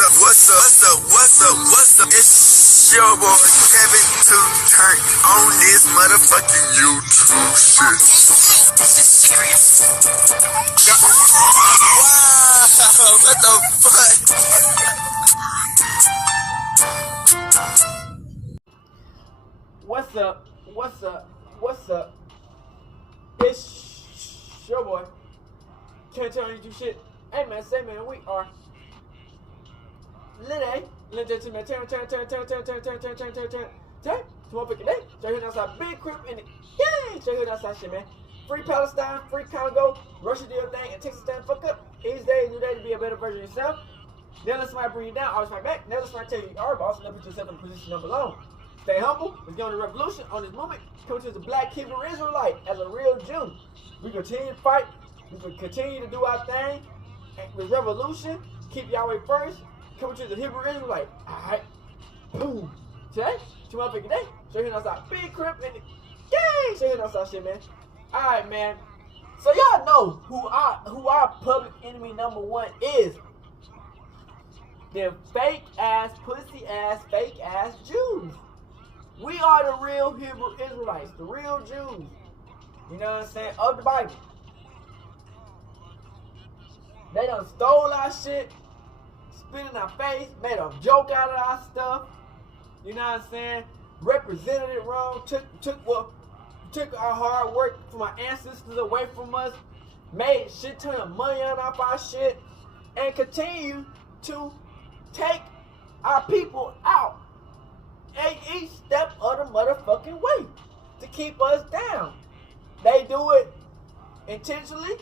What's up? It's your boy Kevin to turn on this motherfucking YouTube shit. This is serious. Wow, what the fuck? What's up? It's your boy. Can't tell you shit. Hey man, we are Lil gentleman, turn. Tomorrow pick a day. Straight here outside, big crib in the gang. Straight here outside shit, man. Free Palestine, free Congo, Russia do your thing, and Texas stand fuck up. Each day, new day to be a better version of yourself. Then let somebody bring you down, always fight back. Never somebody tell you are boss, and never put yourself in a position of alone. Stay humble. Let's get on the revolution on this movement. Come to the Black Hebrew Israelite as a real Jew. We continue to fight. We can continue to do our thing. And with revolution, keep Yahweh first. Coming to the Hebrew Israelite. Alright. Boom. Today, tomorrow pick a day. Straight here outside. Big crib in the gang. Straight here outside shit, man. Alright, man. So y'all know who our public enemy number one is. Them fake ass, pussy ass, fake ass Jews. We are the real Hebrew Israelites, the real Jews. You know what I'm saying? Of the Bible. They done stole our shit, spit in our face, made a joke out of our stuff. You know what I'm saying? Represented it wrong, took our hard work from our ancestors away from us, made shit ton of money on off our shit, and continue to take our people out at each step of the motherfucking way to keep us down. They do it intentionally.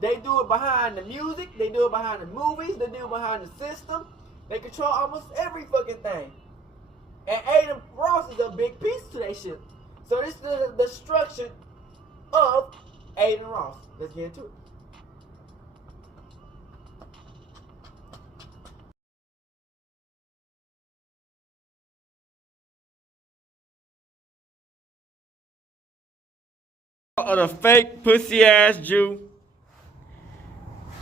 They do it behind the music. They do it behind the movies. They do it behind the system. They control almost every fucking thing. And Adin Ross is a big piece to that shit. So this is the destruction of Adin Ross. Let's get into it. Of the fake pussy ass Jew,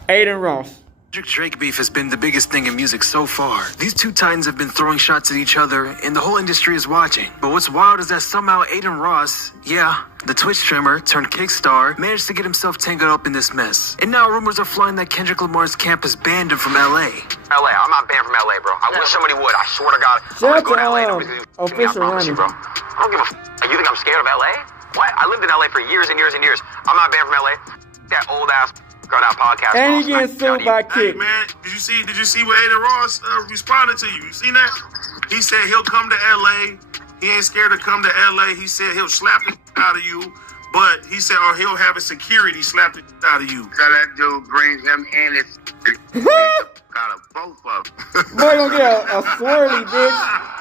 Adin Ross. Drake beef has been the biggest thing in music so far. These two titans have been throwing shots at each other, and the whole industry is watching. But what's wild is that somehow Adin Ross, the Twitch streamer turned Kicc star, managed to get himself tangled up in this mess. And now rumors are flying that Kendrick Lamar's camp has banned him from LA. I'm not banned from LA, bro. I wish somebody would. I swear to God. I'm gonna go to LA and official running, bro. I don't give a f. You think I'm scared of LA? What? I lived in LA for years and years and years. I'm not banned from LA. That old ass got out podcast. And he getting sued by Kicc. Hey man, did you see what Adin Ross responded to you? You seen that? He said he'll come to LA. He ain't scared to come to LA. He said he'll slap the out of you, but he said he'll have a security slap the out of you. So that dude brings him in his got a both of them. Boy, gonna get a swirly, bitch.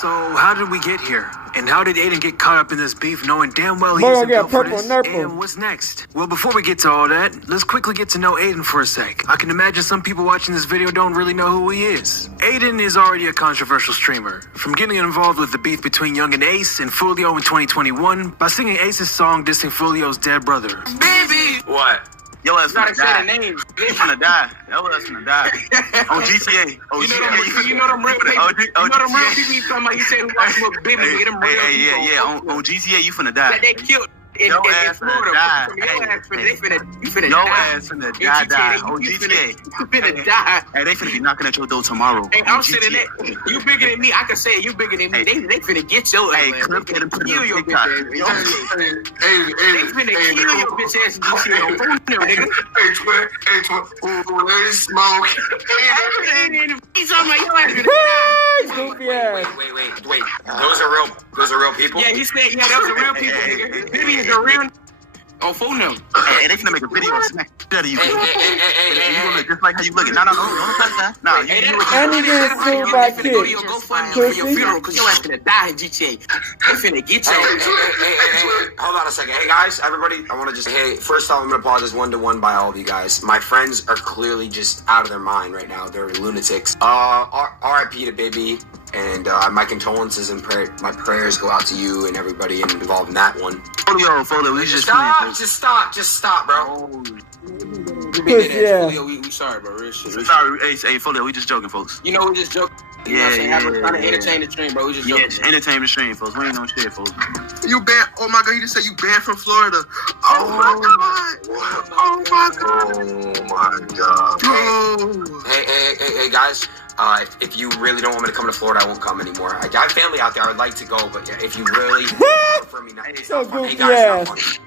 So how did we get here? And how did Adin get caught up in this beef knowing damn well he Boy, isn't built for purple this? nurple. And what's next? Well, before we get to all that, let's quickly get to know Adin for a sec. I can imagine some people watching this video don't really know who he is. Adin is already a controversial streamer. From getting involved with the beef between Young and Ace and Fulio in 2021 by singing Ace's song dissing Fulio's dead brother. Baby! What? Yo ass Gotta finna say die. the name. You finna die. Yo ass finna die. On GTA. You know them real people. You know them real people you talking about. You said who watch Smoke Baby. Hey, Them real people. yeah. On GTA, you finna die. That they killed in ass finna Florida. die. You finna Your die. ass finna die. On You GTA. finna die. Hey, they finna be knocking at your door tomorrow. Hey, I'm On sitting GTA. there. You bigger than me. I can say it. You bigger than me. They finna get your ass. Hey, Clip get him put Kill on your TikTok. bitch ass. They finna kill your bitch ass in GTA on phone, nigga. When they smoke. He's talking about your ass finna die. Goofy ass. Wait. Those are real people? Yeah, he said, those are real people, nigga. Baby is a real on phone number. Hey, they finna make a video and smack the shit out of you. You gonna look just like how you looking. No, don't touch that. No, you And he getting sued by Kicc. Go to your GoFundMe for your funeral because your ass finna die in GTA. They finna get you. Hey, hold on a second. Hey guys, everybody, I want to just, first off, I'm going to apologize one-to-one by all of you guys. My friends are clearly just out of their mind right now. They're lunatics. RIP to Baby. And my condolences and my prayers go out to you and everybody involved in that one. Folio, we just Just stop, bro. Yeah. Folio, we sorry, bro. Real shit. Sorry, hey, Folio, we just joking, folks. You know, we just joking. You know what I'm saying? Trying to entertain the stream, bro. We just joking. Yeah, entertain the stream, folks. We ain't no shit, folks. You banned. Oh my God! You just said you banned from Florida. Oh my God! Oh my God! Oh my God! Oh. Hey, guys. If you really don't want me to come to Florida, I won't come anymore. I have family out there. I'd like to go, but yeah, if you really prefer me, not, it's So not fun. Hey goofy guys, ass. it's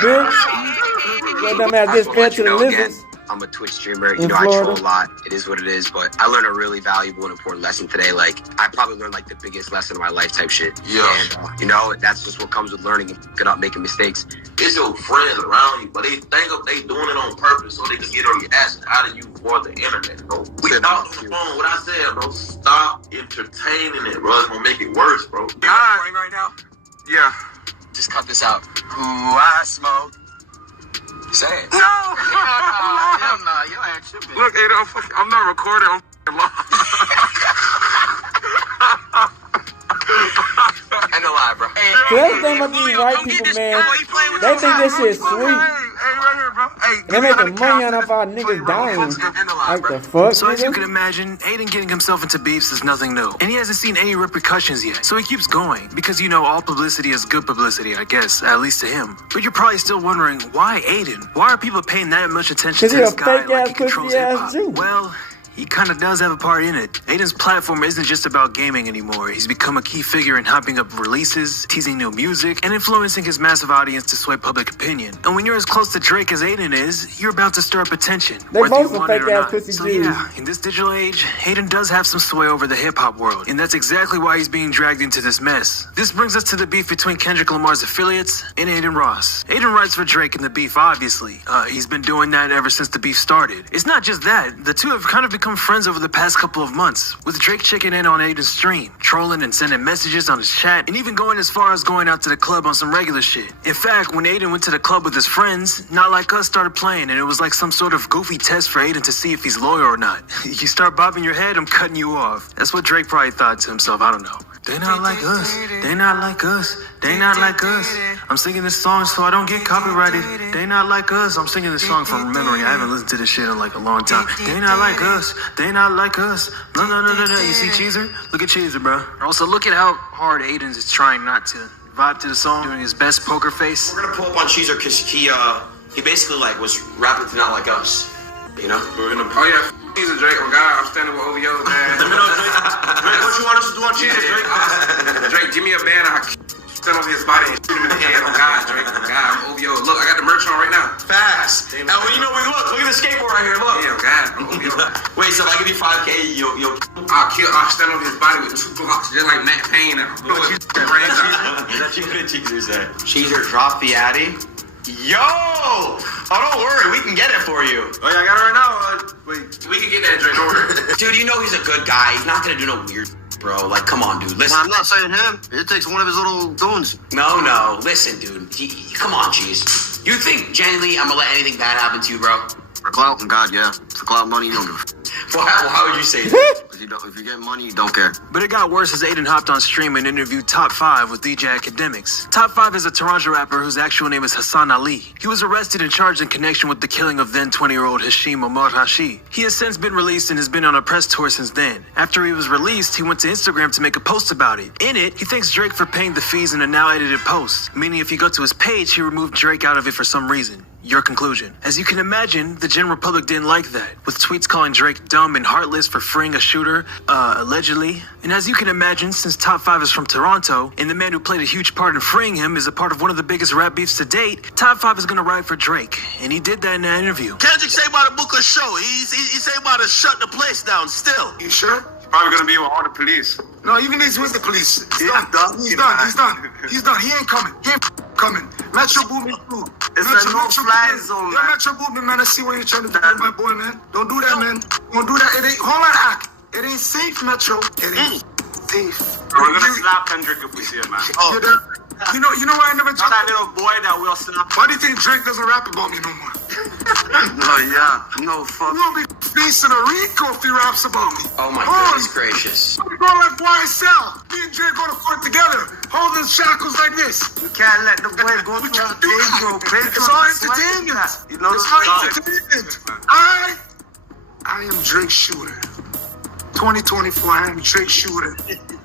Bitch. Let them have I this just wanna fed let to you the know again, lizards. I'm a Twitch streamer. You In know, I troll Florida. a lot. It is what it is, but I learned a really valuable and important lesson today. Like, I probably learned like the biggest lesson of my life type shit. Yeah. And, you know, that's just what comes with learning and fucking up, making mistakes. It's your friends around you, but they think of they doing it on purpose so they can get on your ass out of you for the internet, bro. We talked on the phone. What I said, bro, stop entertaining it, bro. It's gonna make it worse, bro. You recording right now? Yeah. Just cut this out. Ooh, I smoke. Say it. No! Hell nah, you ain't tripping. Look, I'm not recording. I'm End the live, bro. So that's the thing about these white people, man. They think this shit sweet. Hey, right here, bro. Hey, They making money on off our niggas dying. Like the fuck, So as you can nigga? imagine, Adin getting himself into beefs is nothing new. And he hasn't seen any repercussions yet. So he keeps going. Because you know, all publicity is good publicity, I guess. At least to him. But you're probably still wondering, why Adin? Why are people paying that much attention 'Cause to he a this guy fake like ass he controls pussy ass hip-hop? Jew. Well, he kind of does have a part in it. Aiden's platform isn't just about gaming anymore. He's become a key figure in hyping up releases, teasing new music, and influencing his massive audience to sway public opinion. And when you're as close to Drake as Aiden is, you're about to stir up attention. They whether both you some want it or fake-ass not. pussy So Jews. yeah, in this digital age, Aiden does have some sway over the hip-hop world. And that's exactly why he's being dragged into this mess. This brings us to the beef between Kendrick Lamar's affiliates and Adin Ross. Aiden writes for Drake in the beef, obviously. He's been doing that ever since the beef started. It's not just that. The two have kind of become friends over the past couple of months, with Drake checking in on Aiden's stream, trolling and sending messages on his chat, and even going as far as going out to the club on some regular shit. In fact, when Aiden went to the club with his friends, Not Like Us started playing, and it was like some sort of goofy test for Aiden to see if he's loyal or not. You start bobbing your head, I'm cutting you off. That's what Drake probably thought to himself, I don't know. They not like us, they not like us, they not like us. I'm singing this song so I don't get copyrighted. They not like us. I'm singing this song from memory. I haven't listened to this shit in like a long time. They not like us, they not like us. No. You see Cheezer? Look at Cheezer, bro. Also, look at how hard Aiden's is trying not to vibe to the song, doing his best poker face. We're gonna pull up on Cheezer because he basically like was rapping to Not Like Us. You know? We're gonna. Oh yeah, Cheezer Drake. Oh God, I'm standing with OVO, man. Let me know, Drake. Drake, what you want us to do on Cheezer, Drake? Drake, give me a band. I stand over his body and shoot him in the head. Oh God, Drake. Oh God, I'm OVO. Look, I got the merch on right now. Fast. And well, you know, look at the skateboard right here. Look. Yeah, oh God, I'm OVO. Wait, so if I give you 5K, you'll. I'll stand over his body with 2 blocks, just like Matt Payne. Cheezer said. Cheezer, drop the Addy. Yo! Oh, don't worry, we can get it for you. Oh yeah, I got it right now. Wait, we can get that Drake. Don't worry. Dude, you know he's a good guy. He's not gonna do no weird, bro. Like, come on, dude. Listen. Well, I'm not saying him. It takes one of his little goons. No. Listen, dude. Come on, Cheese. You think genuinely I'm gonna let anything bad happen to you, bro? For clout, and God, yeah. For clout money, you don't give a f***. Well, how would you say that? If you get money, you don't care. But it got worse as Aiden hopped on stream and interviewed Top 5 with DJ Academics. Top 5 is a Toronto rapper whose actual name is Hassan Ali. He was arrested and charged in connection with the killing of then 20-year-old Hashim Omar Hashi. He has since been released and has been on a press tour since then. After he was released, he went to Instagram to make a post about it. In it, he thanks Drake for paying the fees in a now edited post, meaning if you go to his page, he removed Drake out of it for some reason. Your conclusion. As you can imagine, the general public didn't like that, with tweets calling Drake dumb and heartless for freeing a shooter, allegedly. And as you can imagine, since Top 5 is from Toronto, and the man who played a huge part in freeing him is a part of one of the biggest rap beefs to date, Top 5 is gonna ride for Drake, and he did that in that interview. Kendrick say about to book a show. He say about to shut the place down still. You sure? Probably gonna be with all the police. No, even he's with the police. He's done. He's done. He ain't coming. He ain't coming. Metro Boomin too. It's a no-fly zone, Yeah, man. Metro Boomin, man. I see what you're trying to do, my boy, man. Don't do that, man. Don't do that. It ain't. Hold on, Ak. It ain't safe, Metro. It ain't safe. We're gonna slap Kendrick if we see him, man. You know why I never Not that jumped? little boy that we'll slap. Why do you think Drake doesn't rap about me no more? No, yeah. No, fuck. You don't be beast in a Rico if he raps about me. Oh my goodness gracious. We go like YSL. Me and Dre go to court together, holding shackles like this. You can't let the boy go to a stage, bro. It's all entertainment. You know, It's all entertainment. I am Drake Shooter. 2024, I am Drake Shooter.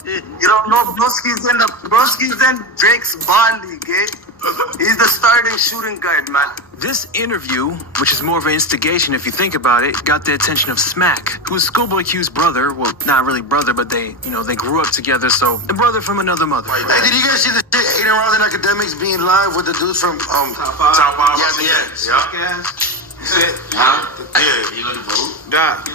You don't know Broski's in Drake's ball league, eh? He's the starting shooting guard, man. This interview, which is more of an instigation if you think about it, got the attention of Smack, who's Schoolboy Q's brother. Well, not really brother, but they grew up together, so a brother from another mother. Hey, did you guys see the shit Adin Ross and Academics being live with the dudes from Top 5? Yes. Huh? Yeah. You looking for who? Doc.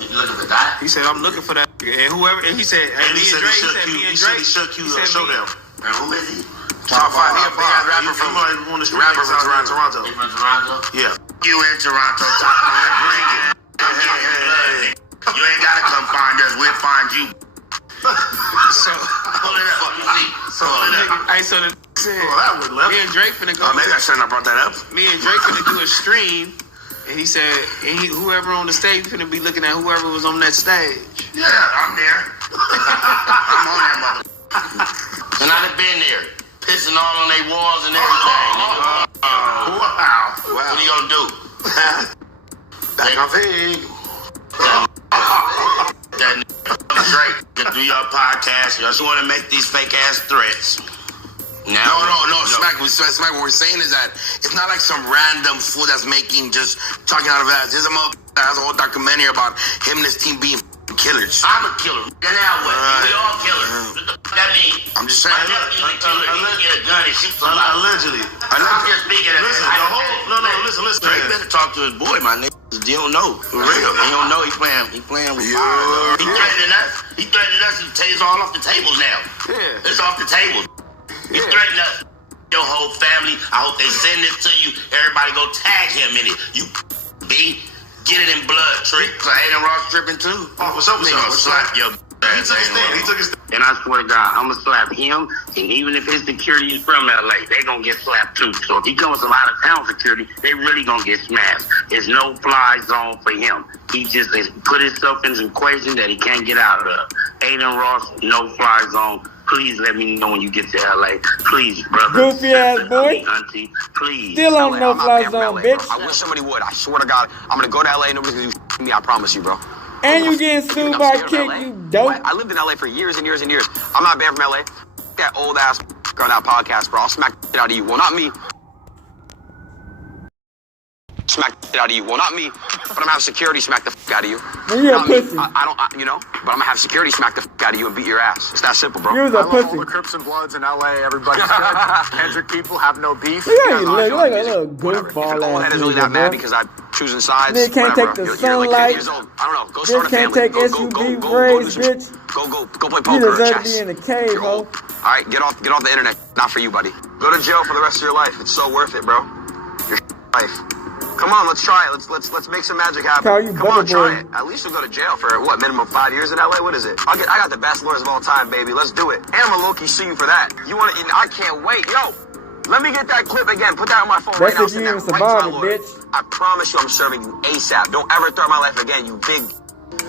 You looking for that? He said, I'm looking for that. And whoever, and he said, And he said me and Drake. he shook you showdown. And who is he? Top 5. He a big rapper from Toronto. He from Toronto? Yeah. You in Toronto. Bring it. Hey. You ain't gotta come find us. We'll find you. So, Pull it up. so the said, that was left. me and Drake finna go. Maybe I shouldn't have brought that up. Me and Drake finna do a stream, and he said, whoever on the stage finna be looking at whoever was on that stage. Yeah, I'm there. I'm on that mother. And I done been there, pissing all on their walls and everything. Wow. What are you gonna do? Back on thing. That Drake to do your podcast. You just want to make these fake ass threats. No. Smack, what we're saying is that it's not like some random fool that's just talking out of his ass. There's a motherfucker that has a whole documentary about him and his team being killers. I'm a killer. And now what? We all killers. What the fuck that mean? I'm just saying. My nephew's a killer. He can get a gun and shoot somebody. Allegedly. I'm just speaking of Listen, listen. Drake better talk to his boy, my nigga. He don't know. For real. He don't know. He playing with fire. He threatening us. He threatening us. He takes all off the tables now. Yeah. It's off the table. He threatening us. Your whole family. I hope they send this to you. Everybody go tag him in it. You B. Get it in blood, Trick. So Adin Ross tripping too. Oh, what's up? Slap your He took his stand. And I swear to God, I'm going to slap him. And even if his security is from LA, they going to get slapped too. So if he comes with out of town security, they really going to get smashed. There's no fly zone for him. He just has put himself in an equation that he can't get out of. Adin Ross, no fly zone. Please let me know when you get to LA. Please, brother. Goofy ass boy. Auntie, please. Still on no fly zone, bitch. I wish somebody would. I swear to God, I'm gonna go to LA. Nobody's gonna do me. I promise you, bro. And you getting sued by Kicc, you dope. I lived in LA for years and years and years. I'm not banned from LA. That old ass on that podcast, bro. I'll smack it out of you. Well, not me. Smack it out of you. Well, not me, but I'm gonna have security smack the fuck out of you. Man, you're a pussy. I don't, but I'm gonna have security smack the fuck out of you and beat your ass. It's that simple, bro. You're a pussy. All the Crips and Bloods in LA, everybody's good. Kendrick people have no beef. Yeah, you look like a little goofball Old head ass is really that nigga, mad bro. because I'm choosing sides. Nigga can't Whatever. take the You're like 50 sunlight. years old. I don't know. Go start Bitch a can't family. take SUV braids, bitch. Go play You poker or deserve to chess. be in the cave, You're ho. old. All right, get off the internet. Not for you, buddy. Go to jail for the rest of your life. It's so worth it, bro. Your life. Come on, let's try it. Let's make some magic happen. Call you Come on, Bubba try Boy. it. At least you'll go to jail for what, minimum 5 years in LA? What is it? I got the best lawyers of all time, baby. Let's do it. And I'm gonna low-key sue you for that. You want to? I can't wait. Yo, let me get that clip again. Put that on my phone right now. That's if you Send even that right to my survive it, lawyer. bitch. I promise you, I'm serving you ASAP. Don't ever threaten my life again, you big.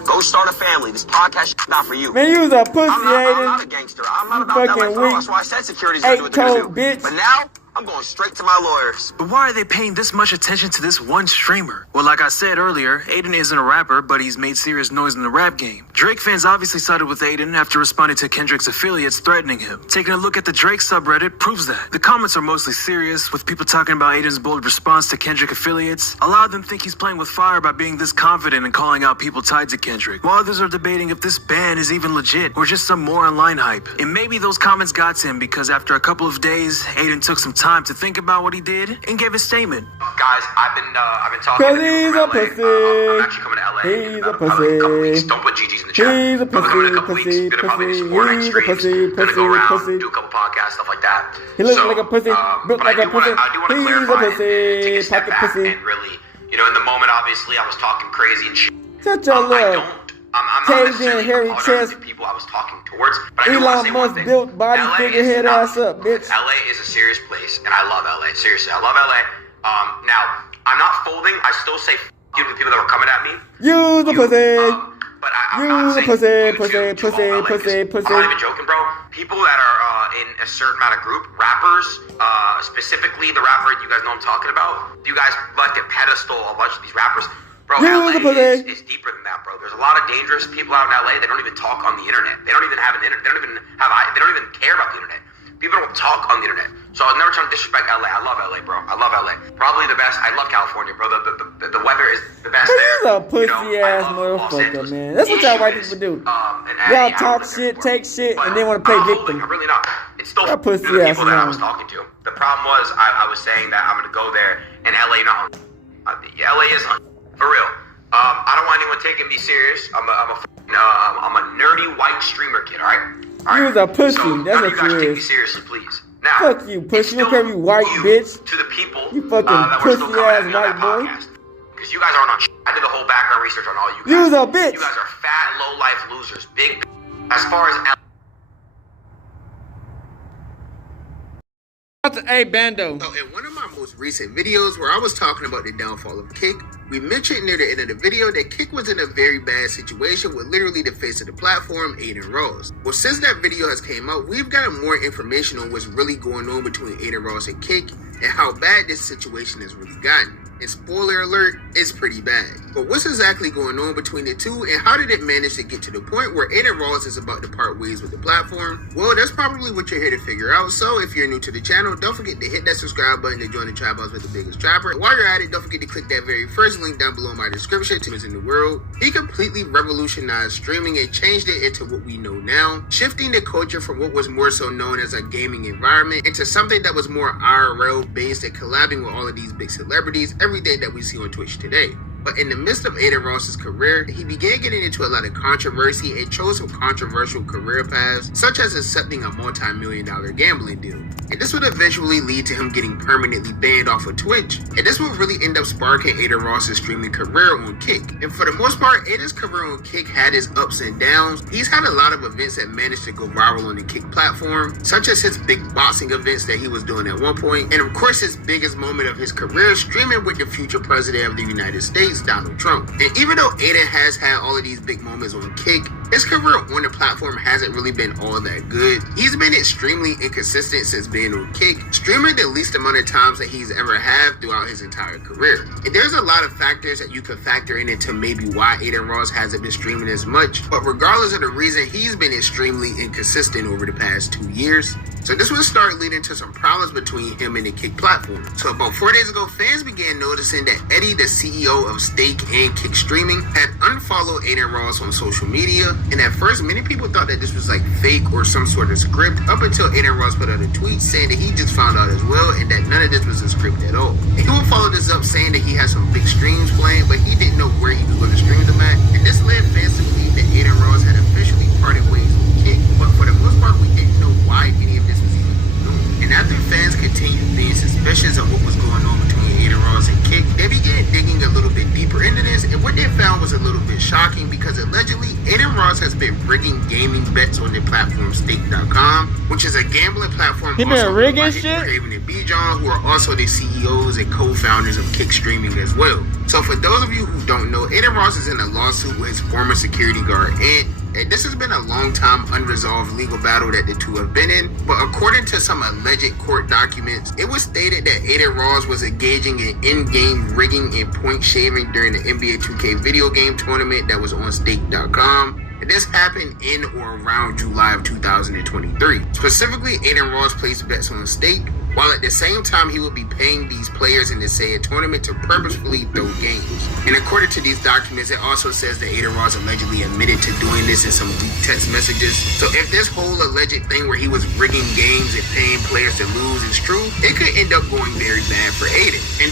Go start a family. This podcast is not for you. Man, you was a pussy, I'm not Adin. a gangster. I'm not You about that fucking life at all. weak. That's why I said security's gonna do what they're Eight-toed gonna do. bitch. But now, I'm going straight to my lawyers. But why are they paying this much attention to this one streamer? Well, like I said earlier, Adin isn't a rapper, but he's made serious noise in the rap game. Drake fans obviously sided with Adin after responding to Kendrick's affiliates threatening him. Taking a look at the Drake subreddit proves that. The comments are mostly serious, with people talking about Adin's bold response to Kendrick affiliates. A lot of them think he's playing with fire by being this confident and calling out people tied to Kendrick, while others are debating if this ban is even legit or just some more online hype. And maybe those comments got to him because after a couple of days, Adin took some time to think about what he did and gave a statement. Guys, I've been talking Cause to people he's from a LA. pussy. I'm actually coming to LA He's in a about a couple weeks. pussy. Don't put GG's in the chat. He's a I'm coming in a couple pussy, weeks. Gonna probably do some more night he's a streams. pussy, Gonna go around, pussy. do a couple podcasts, stuff like that. He looks So, like a pussy, built but like a pussy. I do want to He's a clarify pussy, and take a step pocket back pussy. and really, in the moment, obviously, I was talking crazy and shit. Shut your little I'm not Cajun necessarily hairy apologizing chest. to people I was talking towards, but I do want to say Elon one Musk thing. built body LA figure is head not- ass up, bitch. LA is a serious place, and I love LA. Seriously, I love LA. Now, I'm not folding. I still say you to the people that were coming at me. Use the pussy. But I'm not saying pussy. I'm not even joking, bro. People that are in a certain amount of group, rappers, specifically the rapper you guys know I'm talking about, you guys like to pedestal a bunch of these rappers. Bro, LA is deeper than that, bro. There's a lot of dangerous people out in LA that don't even talk on the internet. They don't even have an internet. They don't even care about the internet. People don't talk on the internet. So I was never trying to disrespect LA. I love LA, bro. I love LA. Probably the best. I love California, bro. The weather is the best there. This is a pussy ass motherfucker, man. That's what y'all white people do. Y'all talk shit, take shit, and then want to play victim. I'm really not. It's still that pussy the ass people that I was talking to. The problem was I was saying that I'm gonna go there and LA not. LA is for real. I don't want anyone taking me serious. I'm a nerdy white streamer kid. All right. You was a pussy. So that's none what of you guys you take is. me seriously, please. Now, fuck you, pussy. You don't care if you white bitch. To the people you fucking that were still pussy coming ass at me on white that boy. Because you guys aren't on shit. I did the whole background research on all you guys. You was a bitch. You guys are fat, low life losers. Big. As far as Hey, Bando. So in one of my most recent videos where I was talking about the downfall of Kicc, we mentioned near the end of the video that Kicc was in a very bad situation with literally the face of the platform, Adin Ross. Well, since that video has came out, we've gotten more information on what's really going on between Adin Ross and Kicc and how bad this situation has really gotten. And spoiler alert, it's pretty bad. But what's exactly going on between the two, and how did it manage to get to the point where Adin Ross is about to part ways with the platform? Well, that's probably what you're here to figure out. So if you're new to the channel, don't forget to hit that subscribe button to join the Trap House with the biggest trapper. While you're at it, don't forget to click that very first link down below in my description to us in the world. He completely revolutionized streaming and changed it into what we know now, shifting the culture from what was more so known as a gaming environment into something that was more IRL based and collabing with all of these big celebrities every day that we see on Twitch today. But in the midst of Adin Ross's career, he began getting into a lot of controversy and chose some controversial career paths, such as accepting a multi-million-dollar gambling deal. And this would eventually lead to him getting permanently banned off of Twitch. And this would really end up sparking Adin Ross's streaming career on Kicc. And for the most part, Adin's career on Kicc had its ups and downs. He's had a lot of events that managed to go viral on the Kicc platform, such as his big boxing events that he was doing at one point, and of course his biggest moment of his career, streaming with the future president of the United States, Donald Trump. And even though Adin has had all of these big moments on Kicc, his career on the platform hasn't really been all that good. He's been extremely inconsistent since being on Kicc, streaming the least amount of times that he's ever had throughout his entire career. And there's a lot of factors that you could factor into maybe why Adin Ross hasn't been streaming as much, but regardless of the reason, he's been extremely inconsistent over the past 2 years. So this would start leading to some problems between him and the Kicc platform. So about 4 days ago, fans began noticing that Eddie, the CEO of Stake and Kicc Streaming, had unfollowed Adin Ross on social media. And at first, many people thought that this was like fake or some sort of script, up until Adin Ross put out a tweet saying that he just found out as well and that none of this was a script at all. And he would follow this up saying that he had some big streams planned, but he didn't know where he was going to stream them at. And this led fans to believe that Adin Ross had officially parted ways with Kicc, but for the most part, we didn't know why any of this was even known. And after fans continued being suspicious of what was going on between Adin Ross and Kicc, they began digging a little bit deeper into this, and what they found was a little bit shocking because allegedly Adin Ross has been rigging gaming bets on the platform Stake.com, which is a gambling platform. He been rigging shit? Raven and B-John, who are also the CEOs and co-founders of Kicc Streaming as well. So for those of you who don't know, Adin Ross is in a lawsuit with his former security guard Ant. And this has been a long time unresolved legal battle that the two have been in. But according to some alleged court documents, it was stated that Adin Ross was engaging in in-game rigging and point shaving during the NBA 2K video game tournament that was on Stake.com. And this happened in or around July of 2023. Specifically, Adin Ross placed bets on Stake, while at the same time he would be paying these players in the said tournament to purposefully throw games. And according to these documents, it also says that Adin Ross allegedly admitted to doing this in some leaked text messages. So if this whole alleged thing where he was rigging games and paying players to lose is true, it could end up going very bad for Adin. And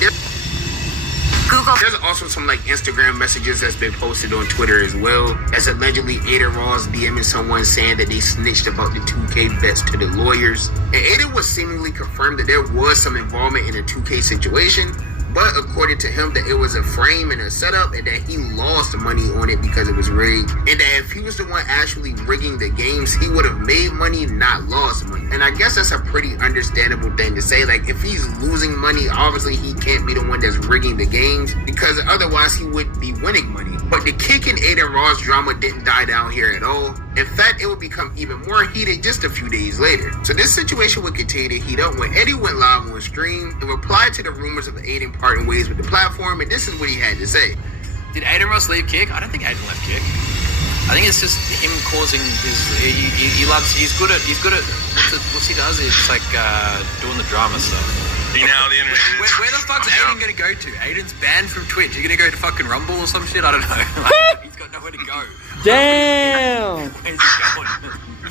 there's also some like Instagram messages that's been posted on Twitter as well, as allegedly Adin Ross DMing someone saying that they snitched about the 2K bets to the lawyers. And Adin was seemingly confirmed that there was some involvement in a 2K situation, but according to him that it was a frame and a setup and that he lost money on it because it was rigged, and that if he was the one actually rigging the games, he would have made money, not lost money. And I guess that's a pretty understandable thing to say. Like, if he's losing money, obviously he can't be the one that's rigging the games, because otherwise he would be winning money. But the Kicc and Adin Ross drama didn't die down here at all. In fact, it would become even more heated just a few days later. So this situation would continue to heat up when Eddie went live on stream and replied to the rumors of Adin parting ways with the platform, and this is what he had to say. Did Adin Ross leave Kicc? I don't think Adin left Kicc. I think it's just him causing his. He's good at what he does. It's like doing the drama stuff. You know the internet. Where the fuck's Adin gonna go to? Adin's banned from Twitch. He's gonna go to fucking Rumble or some shit. I don't know. Like, he's got nowhere to go. Damn. Where's he going?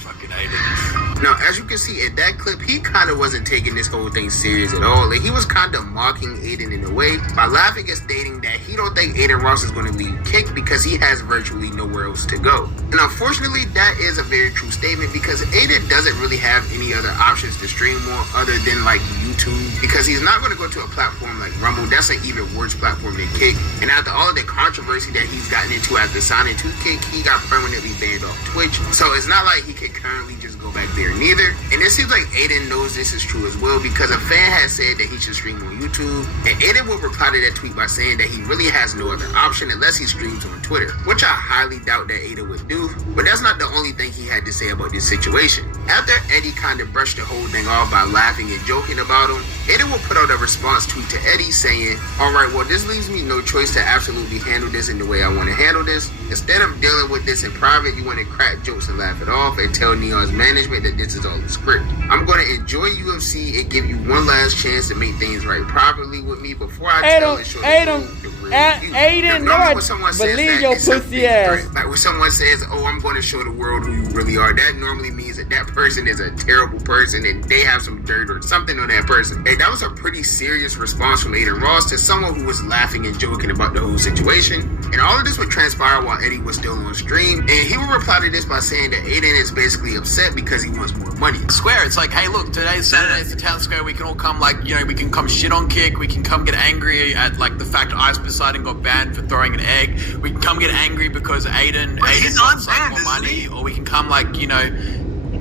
Fucking Adin. Now, as you can see in that clip, he kind of wasn't taking this whole thing serious at all. Like, he was kind of mocking Adin in a way by laughing and stating that he don't think Adin Ross is going to leave Kicc because he has virtually nowhere else to go. And unfortunately, that is a very true statement because Adin doesn't really have any other options to stream on other than like YouTube, because he's not going to go to a platform like Rumble. That's an even worse platform than Kicc. And after all of the controversy that he's gotten into after signing to Kicc, he got permanently banned off Twitch. So it's not like he can currently just go back there neither. And it seems like Adin knows this is true as well, because a fan has said that he should stream on YouTube, and Adin will reply to that tweet by saying that he really has no other option unless he streams on Twitter, which I highly doubt that Adin would do. But that's not the only thing he had to say about this situation. After Eddie kind of brushed the whole thing off by laughing and joking about him, Adin will put out a response tweet to Eddie saying, "Alright, well, this leaves me no choice to absolutely handle this in the way I want to handle this. Instead of dealing with this in private, you want to crack jokes and laugh it off and tell Neon's management that this is all a script. I'm going to enjoy UFC and give you one last chance to make things right properly with me before I tell and show Adin, no, I believe your pussy ass. Like when someone says, "Oh, I'm going to show the world who you really are," that normally means that that person is a terrible person and they have some dirt or something on that person. And that was a pretty serious response from Adin Ross to someone who was laughing and joking about the whole situation. And all of this would transpire while Eddie was still on stream, and he would reply to this by saying that Adin is basically upset because he wants more money. Square, it's like, hey, look, today's Saturday, it's the town square. We can all come, like, you know, we can come shit on Kicc. We can come get angry at, like, the fact Ice Poseidon got banned for throwing an egg. We can come get angry because Adin wants like more money, or we can come, like, you know,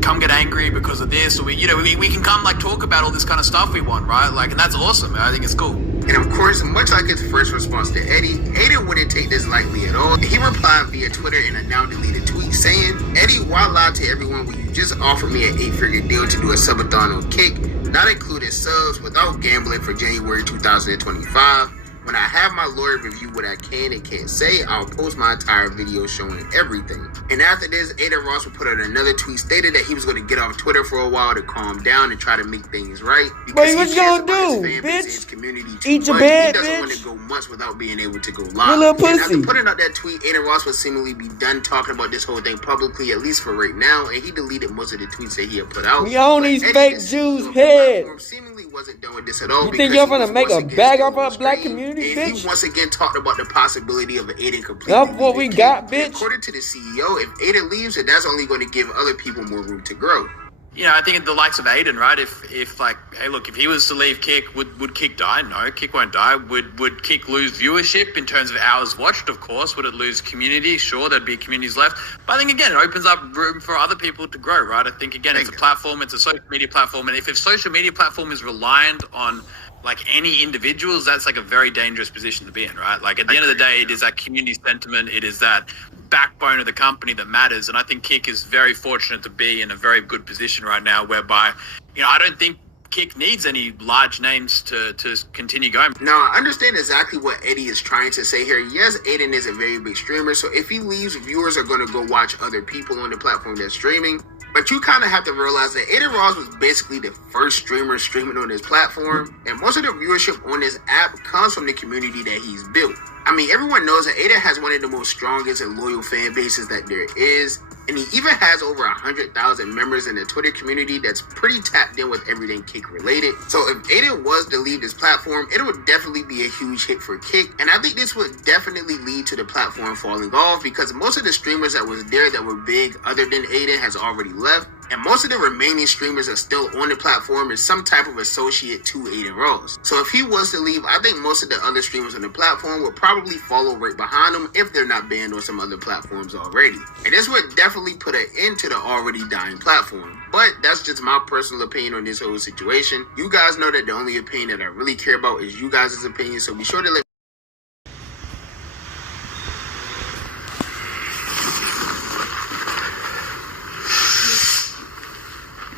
come get angry because of this, or we can come like talk about all this kind of stuff we want, right? Like, and that's awesome. I think it's cool. And of course, much like his first response to Eddie, Adin wouldn't take this lightly at all. He replied via Twitter in a now deleted tweet saying, "Eddie, why lie to everyone when you just offered me an 8-figure deal to do a subathon on Kicc, not including subs, without gambling for January 2025? When I have my lawyer review what I can and can't say, I'll post my entire video showing everything." And after this, Adin Ross would put out another tweet stated that he was going to get off Twitter for a while to calm down and try to make things right. Wait, what you gonna do, bitch? Eat your bed, bitch. He doesn't want to go months without being able to go live. Little pussy. And after putting out that tweet, Adin Ross would seemingly be done talking about this whole thing publicly, at least for right now, and he deleted most of the tweets that he had put out. We own these fake Jews' head. Seemingly wasn't done with this at all. You think you're gonna make a bag off our black community, and bitch? He once again talked about the possibility of Adin completely. That's what we got, bitch. According to the CEO, if Adin leaves, then that's only going to give other people more room to grow. You know, I think the likes of Adin, right? If like, hey, look, if he was to leave Kicc, would Kicc die? No, Kicc won't die. Would Kicc lose viewership in terms of hours watched? Of course. Would it lose community? Sure, there'd be communities left. But I think, again, it opens up room for other people to grow, right? I think, again, it's a platform, it's a social media platform. And if social media platform is reliant on like any individuals, that's like a very dangerous position to be in, right? Like at the end of the day, it is that community sentiment, it is that backbone of the company that matters. And I think Kicc is very fortunate to be in a very good position right now, whereby, you know, I don't think Kicc needs any large names to continue going. Now, I understand exactly what Eddie is trying to say here. Yes, Adin is a very big streamer, so if he leaves, viewers are going to go watch other people on the platform that's streaming. But you kind of have to realize that Adin Ross was basically the first streamer streaming on this platform, and most of the viewership on this app comes from the community that he's built. I mean, everyone knows that Adin has one of the most strongest and loyal fan bases that there is, and he even has over 100,000 members in the Twitter community that's pretty tapped in with everything Kicc related. So if Adin was to leave this platform, it would definitely be a huge hit for Kicc, and I think this would definitely lead to the platform falling off, because most of the streamers that was there that were big other than Adin has already left. and most of the remaining streamers that are still on the platform is some type of associate to Adin Ross. So if he was to leave, I think most of the other streamers on the platform would probably follow right behind him if they're not banned on some other platforms already. And this would definitely put an end to the already dying platform. But that's just my personal opinion on this whole situation. You guys know that the only opinion that I really care about is you guys' opinion, so be sure to let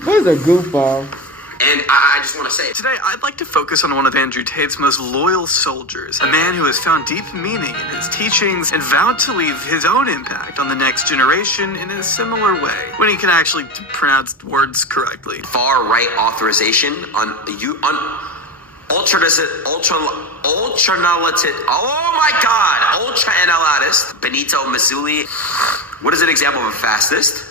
Who's a goofball? And I just want to say, Today, I'd like to focus on one of Andrew Tate's most loyal soldiers, a man who has found deep meaning in his teachings and vowed to leave his own impact on the next generation in a similar way, when he can actually pronounce words correctly. far-right authorization on ultra-analytic, oh my God, ultra-analytist Benito Mussolini. What is an example of a fascist?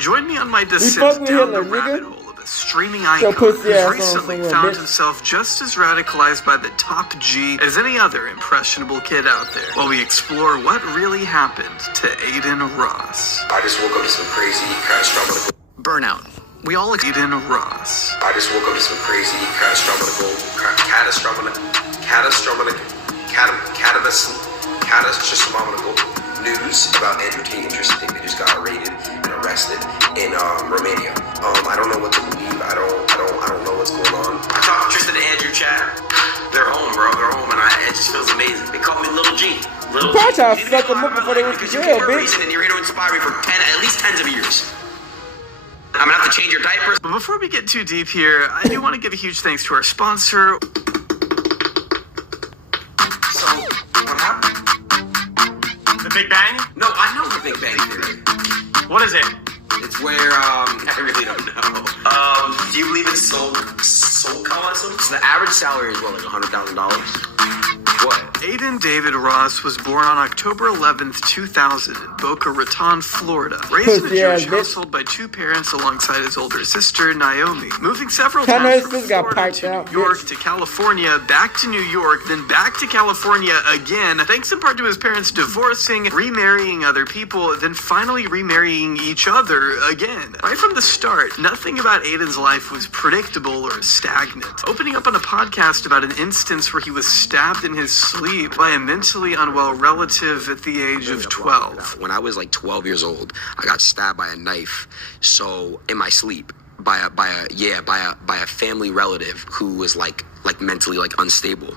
Join me on my fuck descent with down Hitler, the rabbit nigga. hole of a streaming Yo, icon pussy who ass on recently somewhere, found bitch. himself just as radicalized by the top G as any other impressionable kid out there, while we explore what really happened to Adin Ross. I just woke up to some crazy catastrophic Burnout. We all Adin Ross. I just woke up to some crazy catastrophic news about Andrew Tate. Interesting. They just got raided and arrested in Romania. I don't know what to believe. I don't know what's going on. I talked to Tristan and Andrew chat. They're home, bro. They're home, and it just feels amazing. They call me Little G. Little G. Probably try to suck them up before they went to Because you jail, can't bitch. reason, and you're here to inspire me for at least tens of years. I'm gonna have to change your diapers. But before we get too deep here, I do want to give a huge thanks to our sponsor. So, what happened? The Big Bang? No, I know the Big Bang Theory. What is it? It's where, I really don't know. Do you believe in soul colossus? So the average salary is what, like $100,000? What? Adin David Ross was born on October 11th, 2000 in Boca Raton, Florida. Raised in a Pussy ass Jewish bitch. household by two parents alongside his older sister, Naomi. Moving several Kinda times his from sis got Florida piped to out, New York bitch. to California, back to New York, then back to California again, thanks in part to his parents divorcing, remarrying other people, then finally remarrying each other again. Right from the start, nothing about Adin's life was predictable or stagnant. Opening up on a podcast about an instance where he was stabbed in his sleep by a mentally unwell relative at the age of 12. When I was like 12 years old, I got stabbed by a knife. So in my sleep, by a family relative who was like mentally like unstable.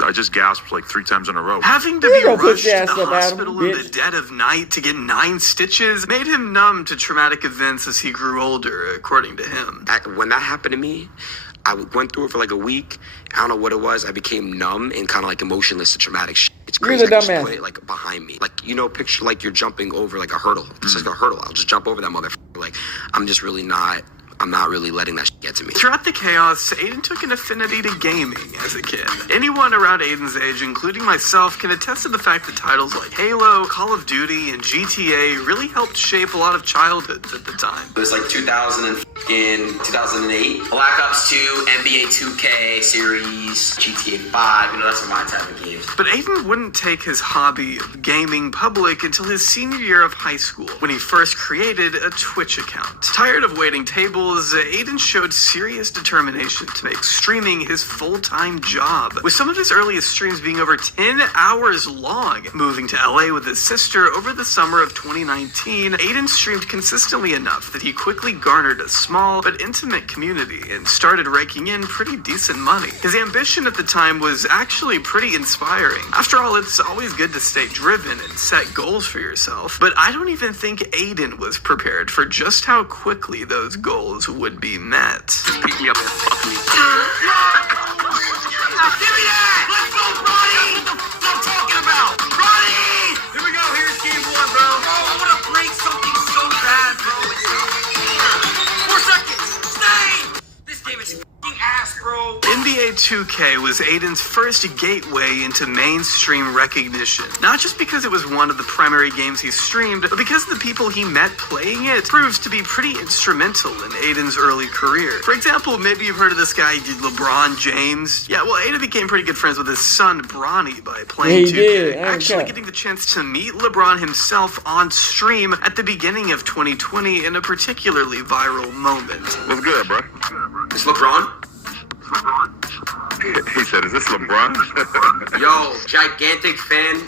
I just gasped like 3 times in a row. Having to You be gonna put rushed your to ass the up, Adam, hospital in the bitch. dead of night to get 9 stitches made him numb to traumatic events as he grew older, according to him. When that happened to me, I went through it for like a week. I don't know what it was. I became numb and kind of like emotionless to traumatic shit. It's You're crazy. the I just dumbass. put it like behind me. Like, picture like you're jumping over like a hurdle. It's like a hurdle. I'll just jump over that motherfucker. Like, I'm not really letting that shit get to me. Throughout the chaos, Adin took an affinity to gaming as a kid. Anyone around Adin's age, including myself, can attest to the fact that titles like Halo, Call of Duty, and GTA really helped shape a lot of childhoods at the time. It was like 2008. Black Ops 2, NBA 2K series, GTA 5. That's my type of games. But Adin wouldn't take his hobby of gaming public until his senior year of high school, when he first created a Twitch account. Tired of waiting tables, Adin showed serious determination to make streaming his full-time job, with some of his earliest streams being over 10 hours long. Moving to LA with his sister over the summer of 2019, Adin streamed consistently enough that he quickly garnered a small but intimate community and started raking in pretty decent money. His ambition at the time was actually pretty inspiring. After all, it's always good to stay driven and set goals for yourself, but I don't even think Adin was prepared for just how quickly those goals would be met. Pick me up and fuck me. Give me that! Let's go, Ronnie! What the fuck I'm talking about? Ronnie! Here we go. Here's game 1, bro. Bro, I want to break something so bad, bro. 4 seconds. Stay! This game is f***ing ass, bro. NBA 2K was Adin's first gateway into mainstream recognition. Not just because it was one of the primary games he streamed, but because the people he met playing it proved to be pretty instrumental in Adin's early career. For example, maybe you've heard of this guy, LeBron James. Yeah, well, Adin became pretty good friends with his son, Bronny, by playing 2K. Actually getting the chance to meet LeBron himself on stream at the beginning of 2020 in a particularly viral moment. What's good, bro? It's LeBron? He said, is this LeBron? Yo, gigantic fan.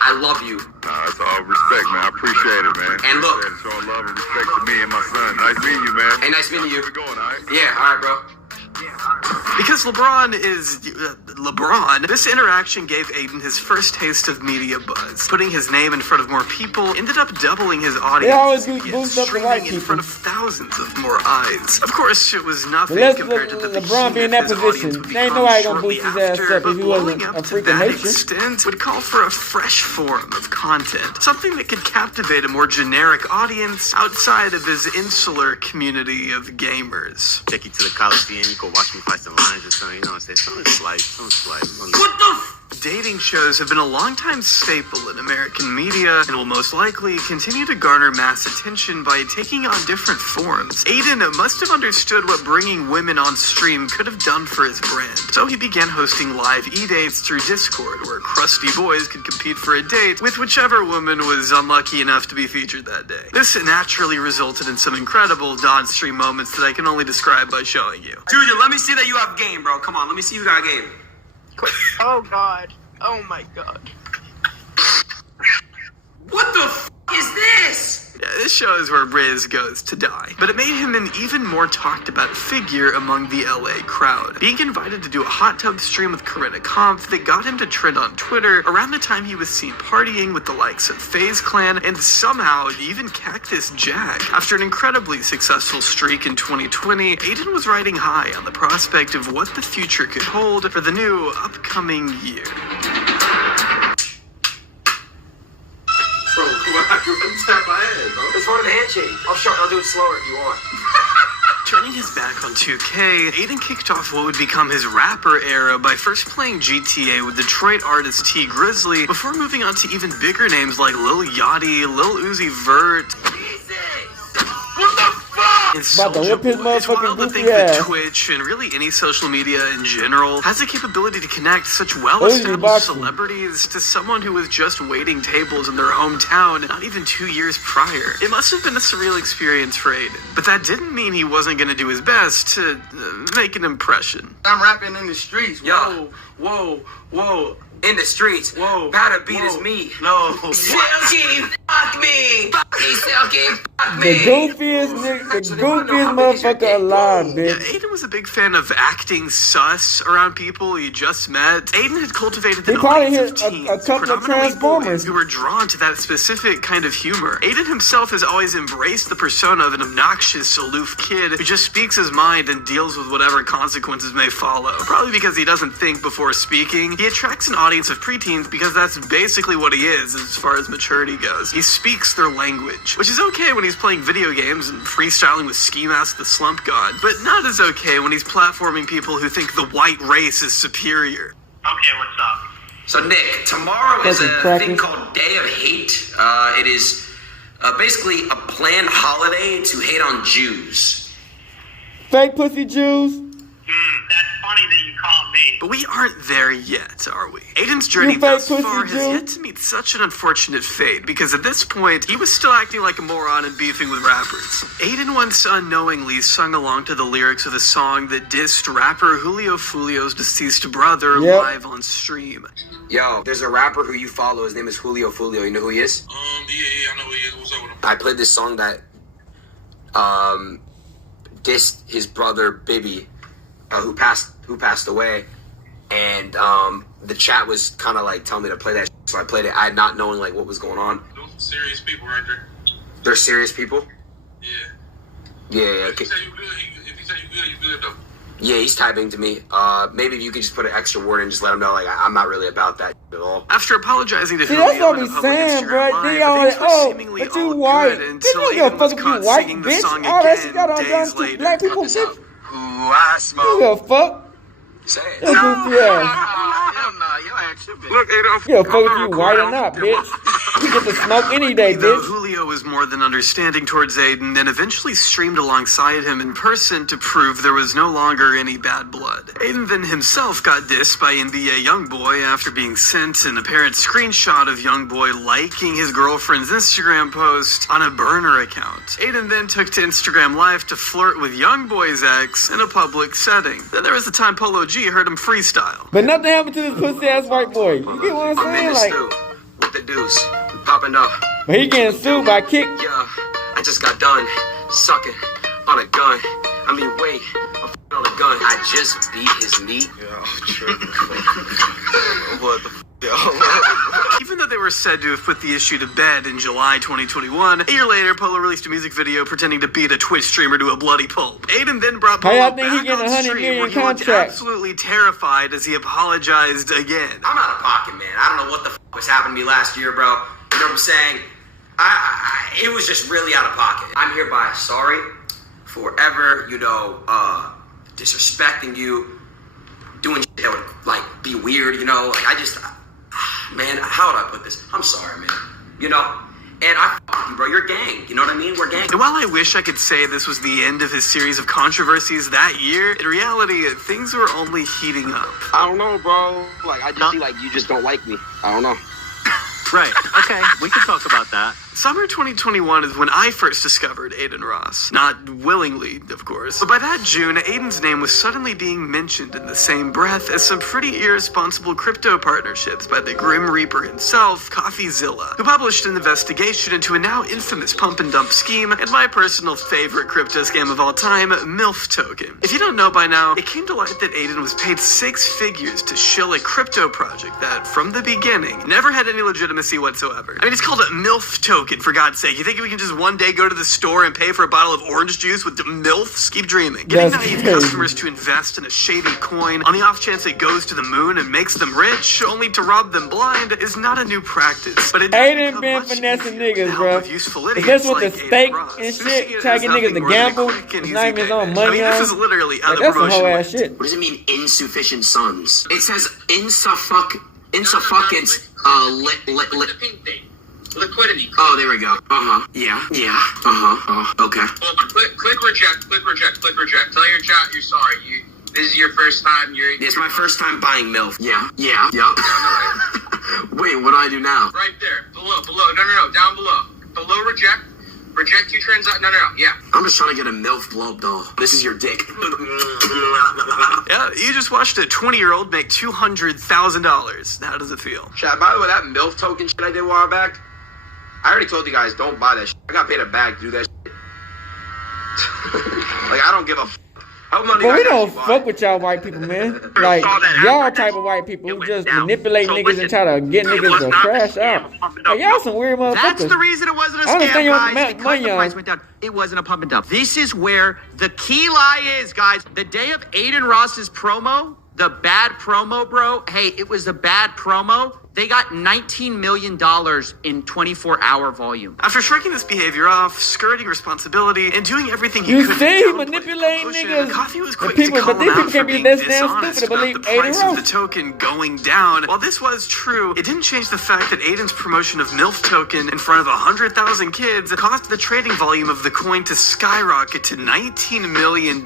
I love you. Nah, it's all respect, man. I appreciate it, man. And look. Showing love and respect to me and my son. Nice meeting you, man. Hey, nice meeting you. Where we going, all right? Yeah, all right, bro. Because LeBron is LeBron, this interaction gave Adin his first taste of media buzz. Putting his name in front of more people ended up doubling his audience. They always boost up the white people in front of thousands of more eyes. Of course, it was nothing compared to the LeBron being in that position. They ain't nobody gonna boost his ass up if he wasn't a freak of nature. Extent would call for a fresh form of content, something that could captivate a more generic audience outside of his insular community of gamers. Take you to the Coliseum, you go watch me fight some lions or something, you know what I'm saying? Something's life. What the Dating shows have been a longtime staple in American media and will most likely continue to garner mass attention by taking on different forms. Adin must have understood what bringing women on stream could have done for his brand, so he began hosting live e-dates through Discord, where crusty boys could compete for a date with whichever woman was unlucky enough to be featured that day. This naturally resulted in some incredible on-stream moments that I can only describe by showing you. Junior, let me see that you have game, bro. Come on, let me see you got game. Oh god. Oh my god. What the f*** is this? Yeah, this shows where Riz goes to die. But it made him an even more talked about figure among the LA crowd. Being invited to do a hot tub stream with Corinna Kampf that got him to trend on Twitter around the time he was seen partying with the likes of FaZe Clan and somehow even Cactus Jack. After an incredibly successful streak in 2020, Adin was riding high on the prospect of what the future could hold for the new upcoming year. Bro, tap my head, bro. It's part of the handshake. I'll do it slower if you want. Turning his back on 2K, Adin kicked off what would become his rapper era by first playing GTA with Detroit artist T Grizzly, before moving on to even bigger names like Lil Yachty, Lil Uzi Vert. About to whip his motherfucking goofy that ass. Twitch and really any social media in general has the capability to connect such well-established celebrities to someone who was just waiting tables in their hometown not even 2 years prior. It must have been a surreal experience for Adin, but that didn't mean he wasn't going to do his best to make an impression. I'm rapping in the streets. Yo. Whoa. In the streets. Whoa. Powder beat is me. No. Silky, fuck me. Fuck me, Silky, fuck The me. goofiest nigga, the goofiest motherfucker alive, bitch. Yeah, Adin was a big fan of acting sus around people he just met. Adin had cultivated He an probably audience hit of teens, a couple of predominantly Transformers. boys who were drawn to that specific kind of humor. Adin himself has always embraced the persona of an obnoxious, aloof kid who just speaks his mind and deals with whatever consequences may follow. Probably because he doesn't think before speaking. He attracts an audience of preteens because that's basically what he is as far as maturity goes. He speaks their language, which is okay when he's playing video games and freestyling with Ski Mask the Slump God, but not as okay when he's platforming people who think the white race is superior. Okay, what's up? So Nick, tomorrow is a thing called Day of Hate. It is basically a planned holiday to hate on Jews. Fake pussy Jews. That's funny that you call me. But we aren't there yet, are we? Adin's journey thus far has yet to meet such an unfortunate fate, because at this point, he was still acting like a moron and beefing with rappers. Adin once unknowingly sung along to the lyrics of a song that dissed rapper Julio Fulio's deceased brother live on stream. Yo, there's a rapper who you follow. His name is Julio Fulio. You know who he is? Yeah, I know who he is. What's up with him? I played this song that dissed his brother Bibby, who passed away, and the chat was kind of like telling me to play that, so I played it. I not knowing like what was going on. Those are serious people right there. They're serious people. Yeah. If he say you good, you good though. Yeah, he's typing to me. Maybe if you could just put an extra word and just let him know, like, I'm not really about that at all. After apologizing to See, that's Julio what in we a public saying, Instagram bro. live, They always, things were seemingly but you all white. good Bitch, until you don't Adin was give a fuck if caught you white, singing the bitch. song All that shit again got on days done to later. black people, bitch. Who I You don't give a fuck. Say it. That pussy ass. Hell nah, y'all ain't tripping. Look, Yeah, fuck if you white or not, bitch. You get to smoke any day, Though bitch. Julio was more than understanding towards Adin and eventually streamed alongside him in person to prove there was no longer any bad blood. Adin then himself got dissed by NBA YoungBoy after being sent an apparent screenshot of YoungBoy liking his girlfriend's Instagram post on a burner account. Adin then took to Instagram Live to flirt with YoungBoy's ex in a public setting. Then there was the time Polo G heard him freestyle. But nothing happened to this pussy ass white boy. You get what I'm I'm in saying? the Like, stew with the deuce, popping up. but he getting sued by Kicc. Yeah, I just got done sucking on a gun. I mean, wait, I'm f***ing on a gun. I just beat his meat. What the f***? Even though they were said to have put the issue to bed in July 2021, a year later, Polo released a music video pretending to beat a Twitch streamer to a bloody pulp. Adin then brought How Polo y'all think he back getting on 100 stream million where he looked contract? absolutely terrified as he apologized again. I'm out of pocket, man. I don't know what the f*** was happening to me last year, bro. You know what I'm saying? It was just really out of pocket. I'm hereby sorry for ever, disrespecting you, doing shit that would, like, be weird, you know? Like, man, how would I put this? I'm sorry, man. You know? And I f*** with you, bro. You're gang. You know what I mean? We're gang. And while I wish I could say this was the end of his series of controversies that year, in reality, things were only heating up. I don't know, bro. Like, I just see, like, you just don't like me. I don't know. Right. Okay. We can talk about that. Summer 2021 is when I first discovered Adin Ross. Not willingly, of course. But by that June, Adin's name was suddenly being mentioned in the same breath as some pretty irresponsible crypto partnerships by the Grim Reaper himself, CoffeeZilla, who published an investigation into a now infamous pump and dump scheme and my personal favorite crypto scam of all time, MILF token. If you don't know by now, it came to light that Adin was paid 6 figures to shill a crypto project that, from the beginning, never had any legitimacy whatsoever. I mean, it's called a MILF token, for God's sake. You think we can just one day go to the store and pay for a bottle of orange juice with the MILFs? Keep dreaming. Getting naive customers to invest in a shady coin on the off chance it goes to the moon and makes them rich, only to rob them blind, is not a new practice. But it Adin been finessing niggas, bro. That's with the stake and shit, trying to get niggas to gamble. It's not even his own money on. This is literally how the That's some promotion whole went. ass shit. What does it mean, insufficient funds? It says insufficient, The pink thing. Liquidity. Oh, there we go. Yeah. Okay. Click reject. Tell your chat you're sorry. This is your first time. This is my first time buying MILF. Yeah. Down the right. Wait, what do I do now? Right there. Below. No. Down below. Below reject. Reject you transact. No. Yeah. I'm just trying to get a MILF blow doll. This is your dick. Yeah, you just watched a 20-year-old make $200,000. How does it feel? Chat, by the way, that MILF token shit I did a while back, I already told you guys, don't buy that shit. I got paid a bag to do that shit. Like, I don't give a f***. But we don't fuck with y'all white people, man. Like, y'all type of white people who just manipulate niggas and try to get niggas to crash out. Like, y'all some weird motherfuckers. That's the reason it wasn't a I understand scam, you want guys. the Because money the on. price went down. It wasn't a pump and dump. This is where the key lie is, guys. The day of Adin Ross's promo, the bad promo, bro. Hey, it was a bad promo. They got $19 million in 24-hour volume. After shrugging this behavior off, skirting responsibility, and doing everything he You could see, to manipulating niggas. Coffee was The quick people, to call but these him people out can't for be being this damn dishonest stupid to about believe the Adin price of the Ross. token going down. While this was true, it didn't change the fact that Adin's promotion of MILF token in front of 100,000 kids caused the trading volume of the coin to skyrocket to $19 million,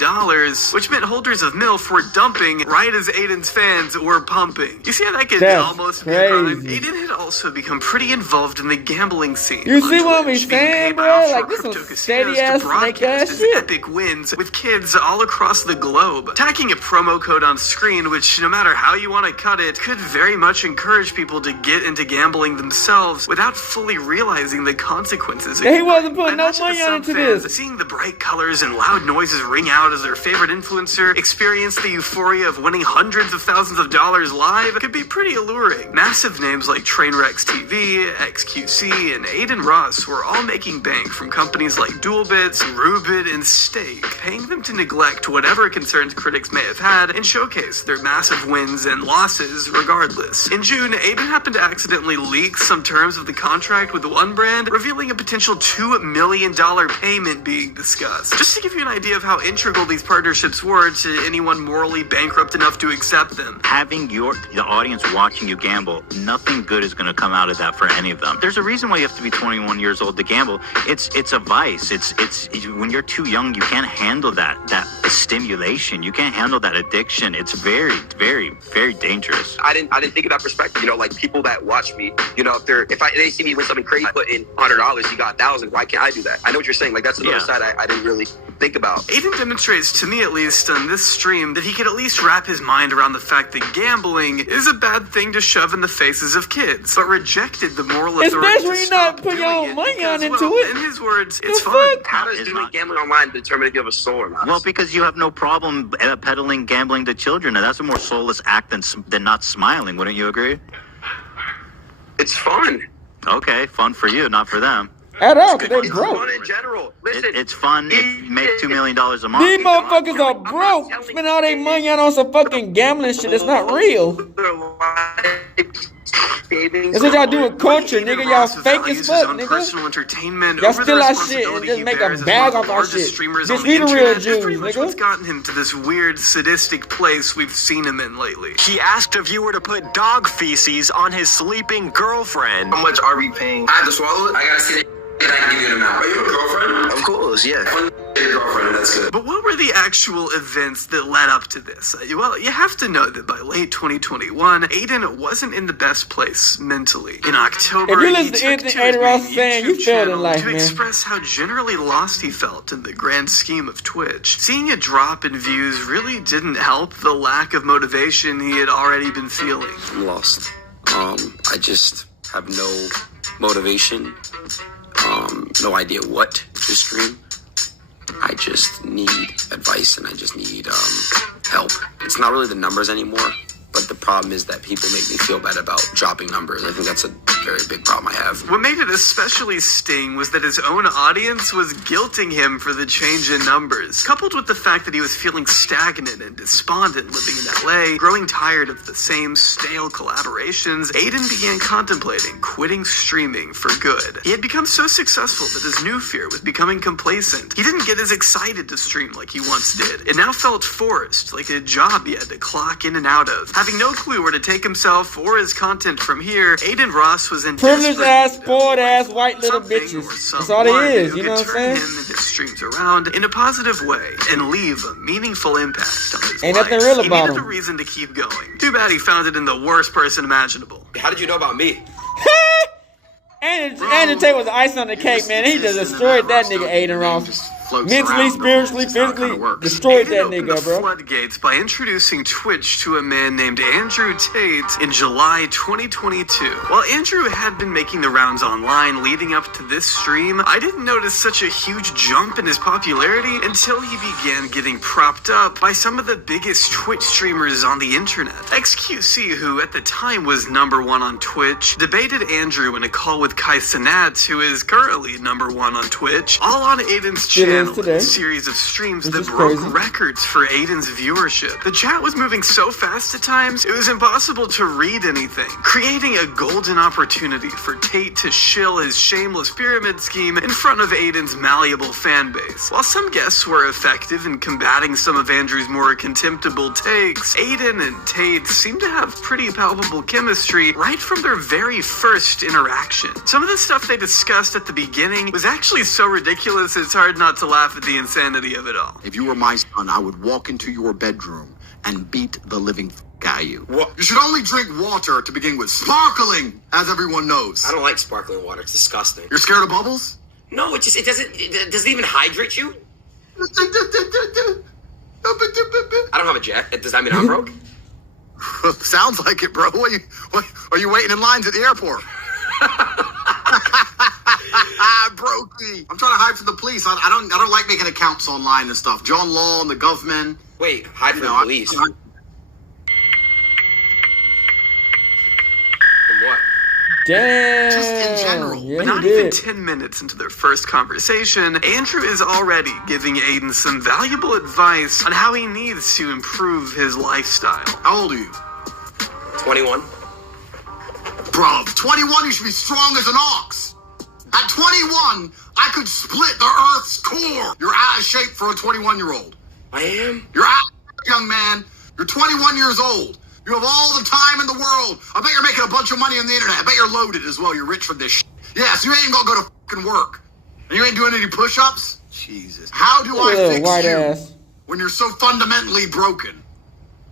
which meant holders of MILF were dumping right as Adin's fans were pumping. You see how that could That's almost be a crime? crazy. Adin had also become pretty involved in the gambling scene. You see on what I'm Twitch, being saying, paid by bro? offshore Like, this some crypto steady casinos ass to snake ass broadcast his shit. epic wins with kids all across the globe. Tacking a promo code on screen, which no matter how you want to cut it, could very much encourage people to get into gambling themselves without fully realizing the consequences. Yeah, he wasn't putting And no not just money some into fans, this. Seeing the bright colors and loud noises ring out as their favorite influencer experience the euphoria of winning hundreds of thousands of dollars live could be pretty alluring. Massive Massive names like Trainwrecks TV, XQC, and Adin Ross were all making bank from companies like Dualbits, Rubit, and Stake, paying them to neglect whatever concerns critics may have had and showcase their massive wins and losses regardless. In June, Adin happened to accidentally leak some terms of the contract with one brand, revealing a potential $2 million payment being discussed. Just to give you an idea of how integral these partnerships were to anyone morally bankrupt enough to accept them. Having the audience watching you gamble, nothing good is going to come out of that for any of them. There's a reason why you have to be 21 years old to gamble. It's a vice. It's when you're too young, you can't handle that stimulation. You can't handle that addiction. It's very, very, very dangerous. I didn't think of that perspective. You know, like people that watch me, you know, if they see me win something crazy, put in $100, you got $1,000. Why can't I do that? I know what you're saying. Like that's another side I didn't really think about. Adin demonstrates, to me at least, on this stream, that he could at least wrap his mind around the fact that gambling is a bad thing to shove in the faces of kids, but rejected the moral authority. Especially when you're not putting your own money on into it. In his words, it's fun. How does doing gambling online determine if you have a soul or not? Well, because you have no problem peddling gambling to children, and that's a more soulless act than not smiling. Wouldn't you agree? It's fun. Okay, fun for you, not for them. At all, because they're It's broke. fun in general. Listen, It's fun if you make $2 million a month. These motherfuckers are broke. Spend all their money on some fucking gambling shit that's not real. That's what y'all do with culture, nigga. Y'all fake as fuck, nigga. Personal entertainment. Y'all steal our shit and just make a bag off our shit. Bitch, we the real Jews, What's nigga. gotten him to this weird, sadistic place we've seen him in lately? He asked a viewer to put dog feces on his sleeping girlfriend. How much are we paying? I have to swallow it. I gotta see it. And I can give you an amount. Are you a girlfriend? Of course, yeah. Your girlfriend, that's good. But what were the actual events that led up to this? Well, you have to know that by late 2021, Adin wasn't in the best place mentally. In October, If you listen he to took anything to his Adin Ross main saying, YouTube you failed in channel life, to man. express how generally lost he felt in the grand scheme of Twitch. Seeing a drop in views really didn't help the lack of motivation he had already been feeling. I'm lost. I just have no motivation. No idea what to stream. I just need advice and I just need help. It's not really the numbers anymore, but the problem is that people make me feel bad about dropping numbers. I think that's a very big problem I have. What made it especially sting was that his own audience was guilting him for the change in numbers. Coupled with the fact that he was feeling stagnant and despondent living in LA, growing tired of the same stale collaborations, Adin began contemplating quitting streaming for good. He had become so successful that his new fear was becoming complacent. He didn't get as excited to stream like he once did. It now felt forced, like a job he had to clock in and out of. Having no clue where to take himself or his content from here, Adin Ross was in Privileged ass, spoiled ass, white little bitches. That's all it is, you know what I'm saying? Turn him and his streams around in a positive way and leave a meaningful impact on his Ain't life. nothing real He about needed him. a reason to keep going. Too bad he found it in the worst person imaginable. How did you know about me? Andrew Tate was the ice on the cake, man. He just destroyed that nigga, Adin Ross. Mentally, spiritually, physically, destroyed that nigga, the bro. floodgates by introducing Twitch to a man named Andrew Tate in July 2022. While Andrew had been making the rounds online leading up to this stream, I didn't notice such a huge jump in his popularity until he began getting propped up by some of the biggest Twitch streamers on the internet. XQC, who at the time was #1 on Twitch, debated Andrew in a call with Kai Cenat, who is currently #1 on Twitch, all on Adin's channel. Today. A series of streams Which that is broke crazy. records for Adin's viewership. The chat was moving so fast at times, it was impossible to read anything, creating a golden opportunity for Tate to shill his shameless pyramid scheme in front of Adin's malleable fan base. While some guests were effective in combating some of Andrew's more contemptible takes, Adin and Tate seemed to have pretty palpable chemistry right from their very first interaction. Some of the stuff they discussed at the beginning was actually so ridiculous it's hard not to laugh at the insanity of it all. If you were my son, I would walk into your bedroom and beat the living out of you. What? You should only drink water to begin with. Sparkling, as everyone knows. I don't like sparkling water. It's disgusting. You're scared of bubbles? No, it doesn't even hydrate you. I don't have a jet. Does that mean I'm broke? Sounds like it, bro. What are you waiting in lines at the airport? Brokey. I'm trying to hide from the police. I don't like making accounts online and stuff. John Law and the government. Wait, hide from the police. Damn. Just in general. Yeah, Not he even did. 10 minutes into their first conversation, Andrew is already giving Adin some valuable advice on how he needs to improve his lifestyle. How old are you? 21. Bro, 21, you should be strong as an ox. At 21, I could split the Earth's core. You're out of shape for a 21-year-old. I am? You're out of shape, young man. You're 21 years old. You have all the time in the world. I bet you're making a bunch of money on the internet. I bet you're loaded as well. You're rich from this shit. Yes, you ain't gonna go to fucking work. And you ain't doing any push-ups? Jesus. How do I fix white you ass. when you're so fundamentally broken?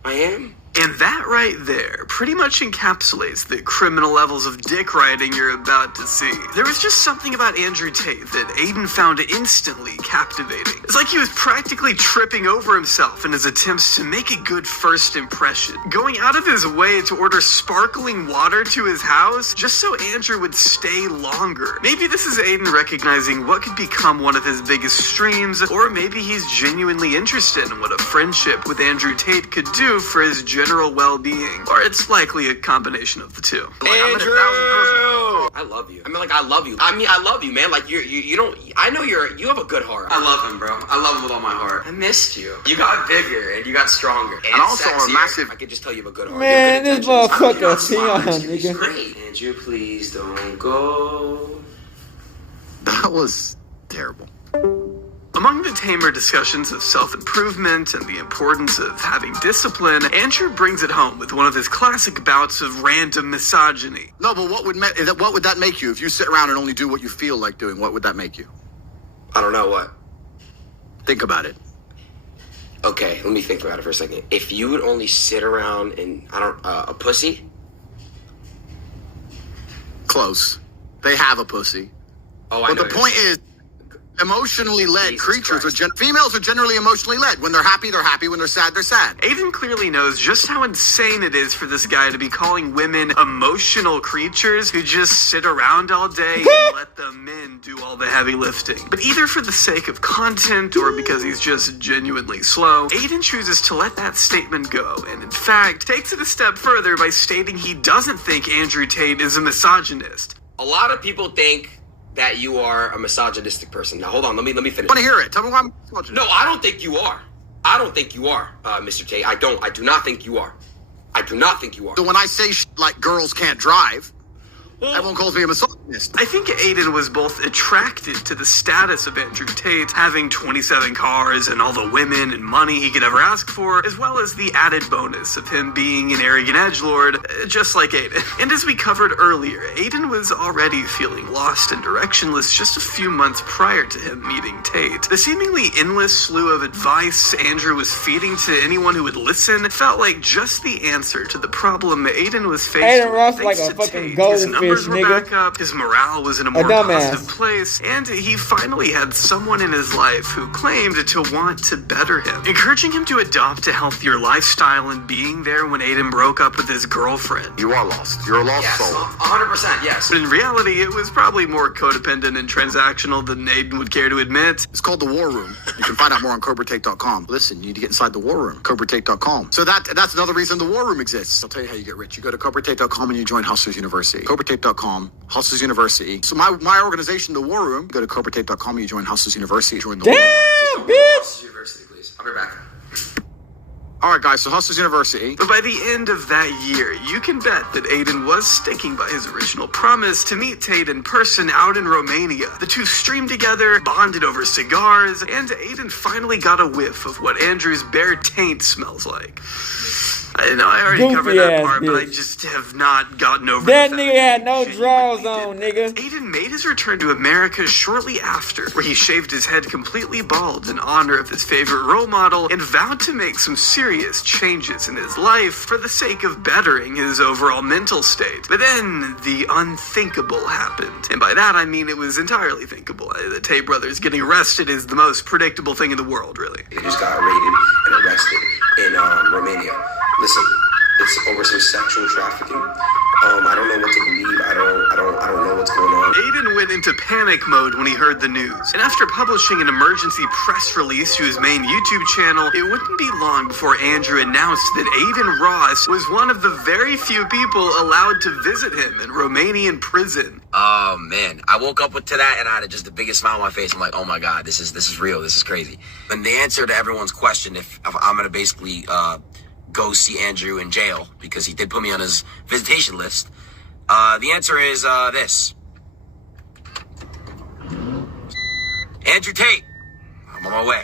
I am? And that right there pretty much encapsulates the criminal levels of dick riding you're about to see. There was just something about Andrew Tate that Adin found instantly captivating. It's like he was practically tripping over himself in his attempts to make a good first impression, going out of his way to order sparkling water to his house just so Andrew would stay longer. Maybe this is Adin recognizing what could become one of his biggest streams, or maybe he's genuinely interested in what a friendship with Andrew Tate could do for his general well-being, or it's likely a combination of the two. Andrew! I love you. I mean, like, I love you. I mean, I love you, man. Like, you don't, I know you have a good heart. I love him, bro. I love him with all my heart. I missed you. You got bigger, and you got stronger. And also sexier. a massive... I can just tell you have a good heart. Man, You have this good motherfucker, intentions. Tion, nigga. Great. Andrew, please don't go. That was terrible. Among the tamer discussions of self-improvement and the importance of having discipline, Andrew brings it home with one of his classic bouts of random misogyny. No, but what would that make you? If you sit around and only do what you feel like doing, what would that make you? I don't know what. Think about it. Okay, let me think about it for a second. If you would only sit around and, a pussy? Close. They have a pussy. Oh, I know. But the point is, emotionally led Jesus creatures Christ. females are generally emotionally led. When they're happy, they're happy. When they're sad, they're sad. Adin clearly knows just how insane it is for this guy to be calling women emotional creatures who just sit around all day and let the men do all the heavy lifting. But either for the sake of content or because he's just genuinely slow, Adin chooses to let that statement go, and in fact takes it a step further by stating he doesn't think Andrew Tate is a misogynist. A lot of people think that you are a misogynistic person. Now, hold on. Let me finish. I want to hear it. Tell me why I'm misogynist. No, I don't think you are. I don't think you are, Mr. Tate. I do not think you are. I do not think you are. So when I say like girls can't drive, everyone calls me a misogynist. I think Adin was both attracted to the status of Andrew Tate, having 27 cars and all the women and money he could ever ask for, as well as the added bonus of him being an arrogant edgelord, just like Adin. And as we covered earlier, Adin was already feeling lost and directionless just a few months prior to him meeting Tate. The seemingly endless slew of advice Andrew was feeding to anyone who would listen felt like just the answer to the problem Adin was faced Adin with. Ross Thanks like a to fucking Tate, goldfish, his numbers were nigga. back up, his morale was in a more dumbass. positive place, and he finally had someone in his life who claimed to want to better him, encouraging him to adopt a healthier lifestyle and being there when Adin broke up with his girlfriend. You are lost. You're a lost soul. 100%, yes. But in reality, it was probably more codependent and transactional than Adin would care to admit. It's called the War Room. You can find out more on CobraTake.com. Listen, you need to get inside the War Room. CobraTake.com. So that's another reason the War Room exists. I'll tell you how you get rich. You go to CobraTake.com and you join Hustlers University. CobraTake.com, Hustlers University. So my organization, the War Room, go to CobraTake.com and you join Hustlers University. Join the War Room. Damn, bitch! University, please. I'll be back. All right, guys, so Hustlers University. But by the end of that year, you can bet that Adin was sticking by his original promise to meet Tate in person out in Romania. The two streamed together, bonded over cigars, and Adin finally got a whiff of what Andrew's bare taint smells like. I know I already covered that part, but I just have not gotten over that the nigga had no drawers on, nigga. Adin made his return to America shortly after, where he shaved his head completely bald in honor of his favorite role model and vowed to make some serious changes in his life for the sake of bettering his overall mental state. But then the unthinkable happened. And by that I mean it was entirely thinkable. The Tate brothers getting arrested is the most predictable thing in the world, really. They just got raided and arrested in Romania. Listen, it's over some sexual trafficking. I don't know what to believe. I don't know what's going on. Adin went into panic mode when he heard the news. And after publishing an emergency press release to his main YouTube channel, it wouldn't be long before Andrew announced that Adin Ross was one of the very few people allowed to visit him in Romanian prison. Oh man, I woke up to that and I had just the biggest smile on my face. I'm like, oh my God, this is real. This is crazy. And the answer to everyone's question, if I'm gonna basically go see Andrew in jail because he did put me on his visitation list, the answer is this. Andrew Tate, I'm on my way.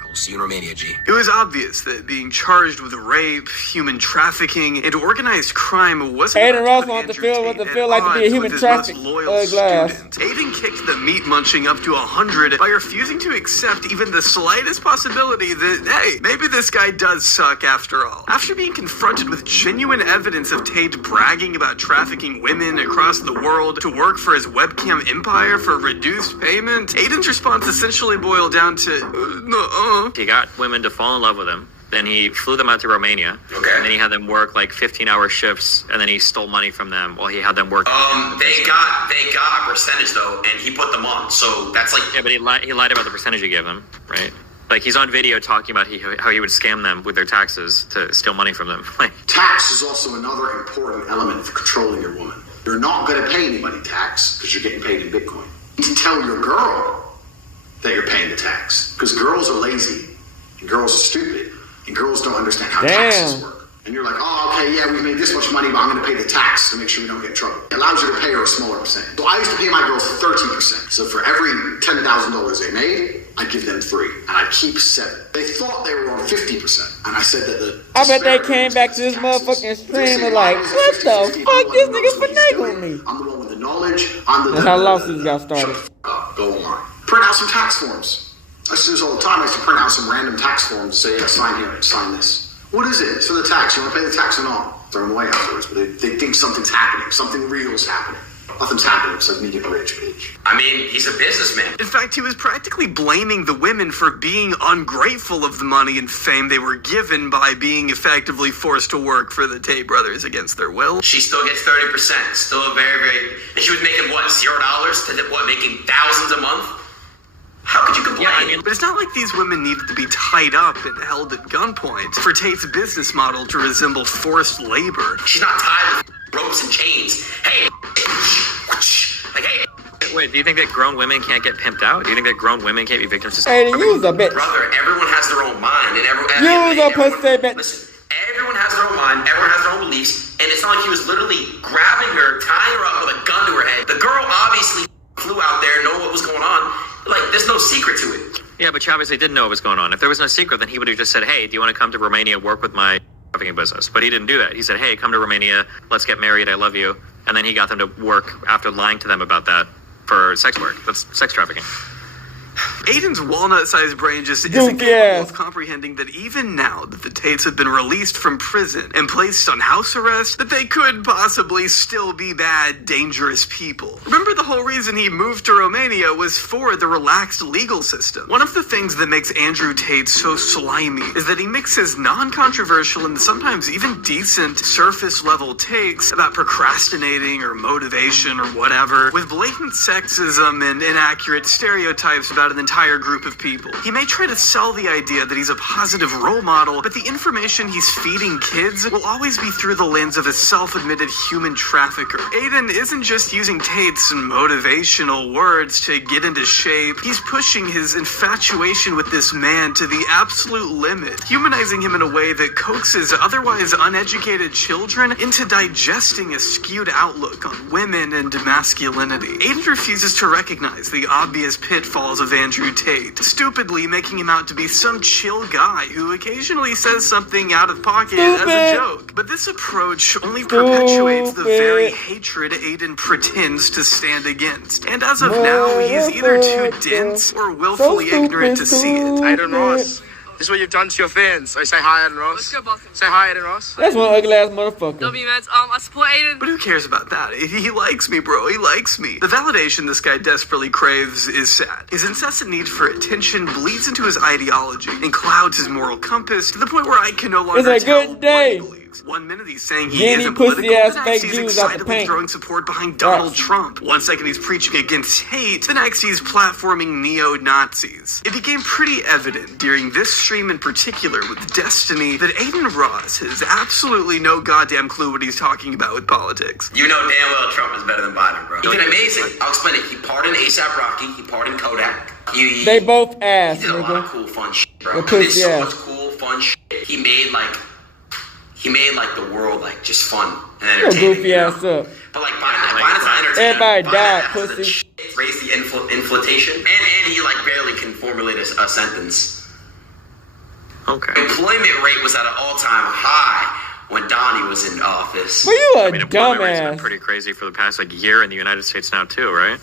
I will see you in Romania, G. It was obvious that being charged with rape, human trafficking, and organized crime wasn't Adin Ross wants to feel what it feel like to be a human trafficked glass. Adin kicked the meat munching up to 100 by refusing to accept even the slightest possibility that, hey, maybe this guy does suck after all. After being confronted with genuine evidence of Tate bragging about trafficking women across the world to work for his webcam empire for reduced payment, Adin's response essentially boiled down to, He got women to fall in love with him. Then he flew them out to Romania. Okay. And then he had them work like 15-hour shifts, and then he stole money from them while he had them work. They got a percentage though, and he put them on. So that's like, yeah, but he lied about the percentage he gave them, right? Like he's on video talking about how he would scam them with their taxes to steal money from them. Tax is also another important element for controlling your woman. You're not going to pay anybody tax because you're getting paid in Bitcoin. You need to tell your girl that you're paying the tax because girls are lazy and girls are stupid and girls don't understand how taxes work. And you're like, oh, okay, yeah, we made this much money, but I'm going to pay the tax to make sure we don't get in trouble. It allows you to pay her a smaller percentage. So I used to pay my girls 30%. So for every $10,000 they made, I'd give them 3, and I'd keep 7. They thought they were on 50%, and I said that I bet they came back to this motherfucking stream and like, what the fuck, this nigga's finagling me. I'm the one with the knowledge. I'm the That's how lawsuits got started. Go online. Print out some tax forms. I used to do this all the time. I used to print out some random tax forms, say, yeah, sign here, sign this. What is it? It's for the tax. You want to pay the tax or not? Throw them away afterwards, but they think something's happening. Something real is happening. Nothing's happening except me getting rich, bitch. I mean, he's a businessman. In fact, he was practically blaming the women for being ungrateful of the money and fame they were given by being effectively forced to work for the Tate brothers against their will. She still gets 30%. Still a very, and she was making what, $0 to what, making thousands a month? How could you complain? Yeah, but it's not like these women needed to be tied up and held at gunpoint for Tate's business model to resemble forced labor. She's not tied with ropes and chains. Hey, like, hey. Wait, do you think that grown women can't get pimped out? Do you think that grown women can't be victims of Hey, use a bitch. Brother, everyone has their own mind, and Listen, everyone has their own mind, everyone has their own beliefs, and it's not like he was literally grabbing her, tying her up with a gun to her head. The girl obviously flew out there, know what was going on. Like, there's no secret to it. Yeah, but she obviously didn't know what was going on. If there was no secret, then he would have just said, hey, do you want to come to Romania, work with my trafficking business? But he didn't do that. He said, hey, come to Romania, let's get married, I love you. And then he got them to work after lying to them about that for sex work. That's sex trafficking. Adin's walnut-sized brain just isn't capable of comprehending that even now that the Tates have been released from prison and placed on house arrest, that they could possibly still be bad, dangerous people. Remember, the whole reason he moved to Romania was for the relaxed legal system. One of the things that makes Andrew Tate so slimy is that he mixes non-controversial and sometimes even decent surface-level takes about procrastinating or motivation or whatever with blatant sexism and inaccurate stereotypes about an entire group of people. He may try to sell the idea that he's a positive role model, but the information he's feeding kids will always be through the lens of a self-admitted human trafficker. Adin isn't just using Tate's motivational words to get into shape. He's pushing his infatuation with this man to the absolute limit, humanizing him in a way that coaxes otherwise uneducated children into digesting a skewed outlook on women and masculinity. Adin refuses to recognize the obvious pitfalls of Andrew Tate, stupidly making him out to be some chill guy who occasionally says something out of pocket as a joke. But this approach only perpetuates the very hatred Adin pretends to stand against. And as of now, he is either too dense or willfully ignorant to see it. Adin Ross, this is what you've done to your fans. I say hi, Adin Ross. Let's go, Boston. Say hi, Adin Ross. That's one ugly ass motherfucker. W mans, I support Adin. But who cares about that? He likes me, bro. He likes me. The validation this guy desperately craves is sad. His incessant need for attention bleeds into his ideology and clouds his moral compass to the point where I can no longer tell what to believe. politics. 1 minute he's saying he Gettin isn't pussy political, ass the fake next he's dudes out the excitedly paint. throwing support behind Donald Trump. 1 second he's preaching against hate, the next he's platforming neo-Nazis. It became pretty evident during this stream in particular with Destiny that Adin Ross has absolutely no goddamn clue what he's talking about with politics. You know damn well Trump is better than Biden, bro. He did amazing. I'll explain it. He pardoned A$AP Rocky. He pardoned Kodak. They both ass, He did a lot of nigga. cool, fun shit, bro. They're He did pussy so ass. much cool, fun shit. He made the world like just fun and Your entertaining. goofy ass up. But like Biden's not entertaining. Everybody Biden died, has the pussy. shit, raise the inflation, and he like barely can formulate a sentence. Okay. Employment rate was at an all-time high when Donnie was in office. Well, you a Employment rate's been dumbass. pretty crazy for the past year in the United States now too, right?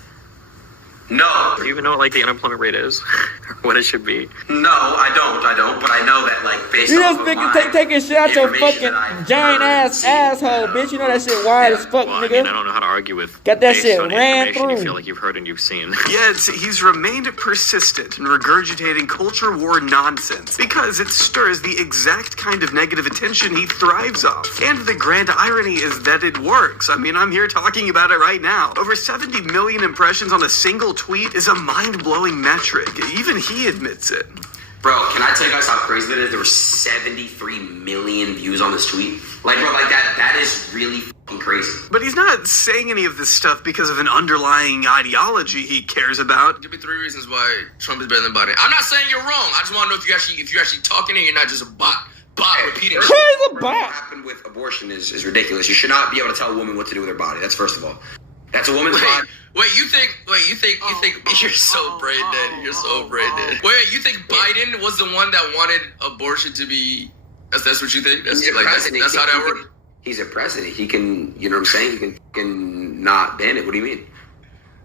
No. Do you even know what the unemployment rate is, or what it should be? No, I don't. But I know that based You off just of thinking taking shit out your information fucking that I've giant ass asshole, bitch. You know that shit wild as fuck, Well, I nigga. mean, I don't know how to argue with. Got that based shit on ran information you through. feel like you've heard and you've seen. Yet, he's remained persistent in regurgitating culture war nonsense because it stirs the exact kind of negative attention he thrives off. And the grand irony is that it works. I mean, I'm here talking about it right now. Over 70 million impressions on a single tweet is a mind-blowing metric. Even he admits it. Bro, can I tell you guys how crazy that is? There were 73 million views on this tweet. That is really fucking crazy. But he's not saying any of this stuff because of an underlying ideology he cares about. Give me 3 reasons why Trump is better than Biden. I'm not saying you're wrong. I just want to know if you're actually talking and you're not just a bot repeating. What happened with abortion is ridiculous. You should not be able to tell a woman what to do with her body. That's first of all. That's a woman's body. You think you're so brain dead. You're so brain dead. Wait, you think Biden was the one that wanted abortion to be? That's what you think? That's how that works. He's a president. He can, you know what I'm saying? He can not ban it. What do you mean?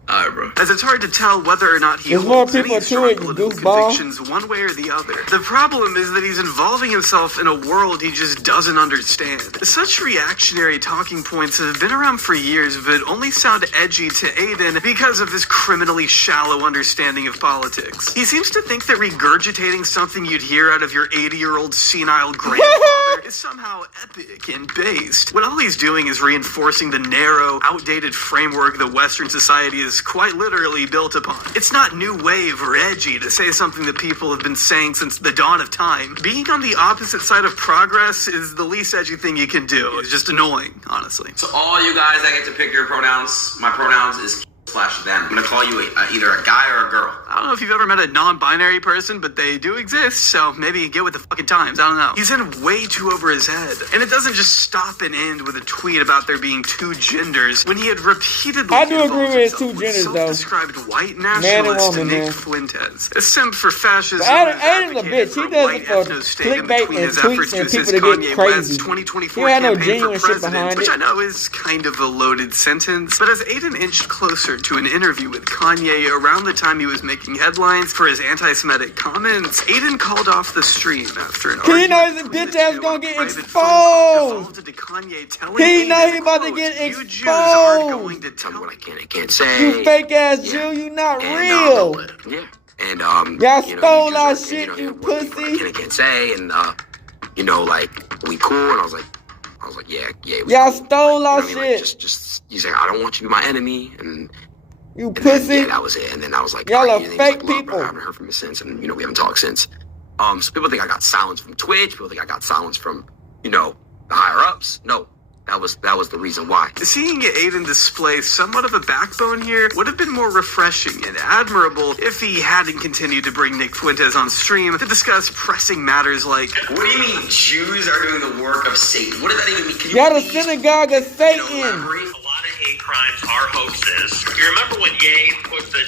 Alright, bro. As it's hard to tell whether or not he There's more holds any people to strong it, you political goofball. convictions one way or the other. The problem is that he's involving himself in a world he just doesn't understand. Such reactionary talking points have been around for years, but only sound edgy to Adin because of this criminally shallow understanding of politics. He seems to think that regurgitating something you'd hear out of your 80-year-old senile grandfather is somehow epic and based, when all he's doing is reinforcing the narrow, outdated framework that Western society is quite literally built upon. It's not new wave or edgy to say something that people have been saying since the dawn of time. Being on the opposite side of progress is the least edgy thing you can do. It's just annoying, honestly. So all you guys that get to pick your pronouns, my pronouns is /them. I'm gonna call you either a guy or a girl. I don't know if you've ever met a non-binary person, but they do exist, so maybe get with the fucking times. I don't know. He's in way too over his head. And it doesn't just stop and end with a tweet about there being 2 genders, when he had repeatedly I do agree with his 2 genders, though. self-described white Man and nationalist woman, Nick man. Fuentes. A simp for fascism. But Adin's a bitch. He does it for clickbait and tweets and people to get crazy. 2024 He had no campaign genuine for shit president, behind which it. I know is kind of a loaded sentence. But as Adin inched closer to an interview with Kanye around the time he was making headlines for his anti-Semitic comments, Adin called off the stream after an Cause he know his bitch ass gonna get exposed. He know he about to get exposed. Tell me what I can and can't say. You fake ass Jew, you not real. Yeah. And Y'all stole our shit, you pussy. What I can't say, and we cool, and I was like, yeah. Y'all stole our You know what I mean? shit. Just he's like, I don't want you to be my enemy, and You and pussy. Then, yeah, that was it. And then I was like, Y'all all are right, and he was fake like, "Look, people." bro, I haven't heard from him since, and we haven't talked since. So people think I got silenced from Twitch. People think I got silenced from, the higher ups. No, that was the reason why. Seeing Adin display somewhat of a backbone here would have been more refreshing and admirable if he hadn't continued to bring Nick Fuentes on stream to discuss pressing matters like, what do you mean Jews are doing the work of Satan? What does that even mean? Can you Y'all the synagogue of Satan. Hate crimes are hoaxes. You remember when Ye put the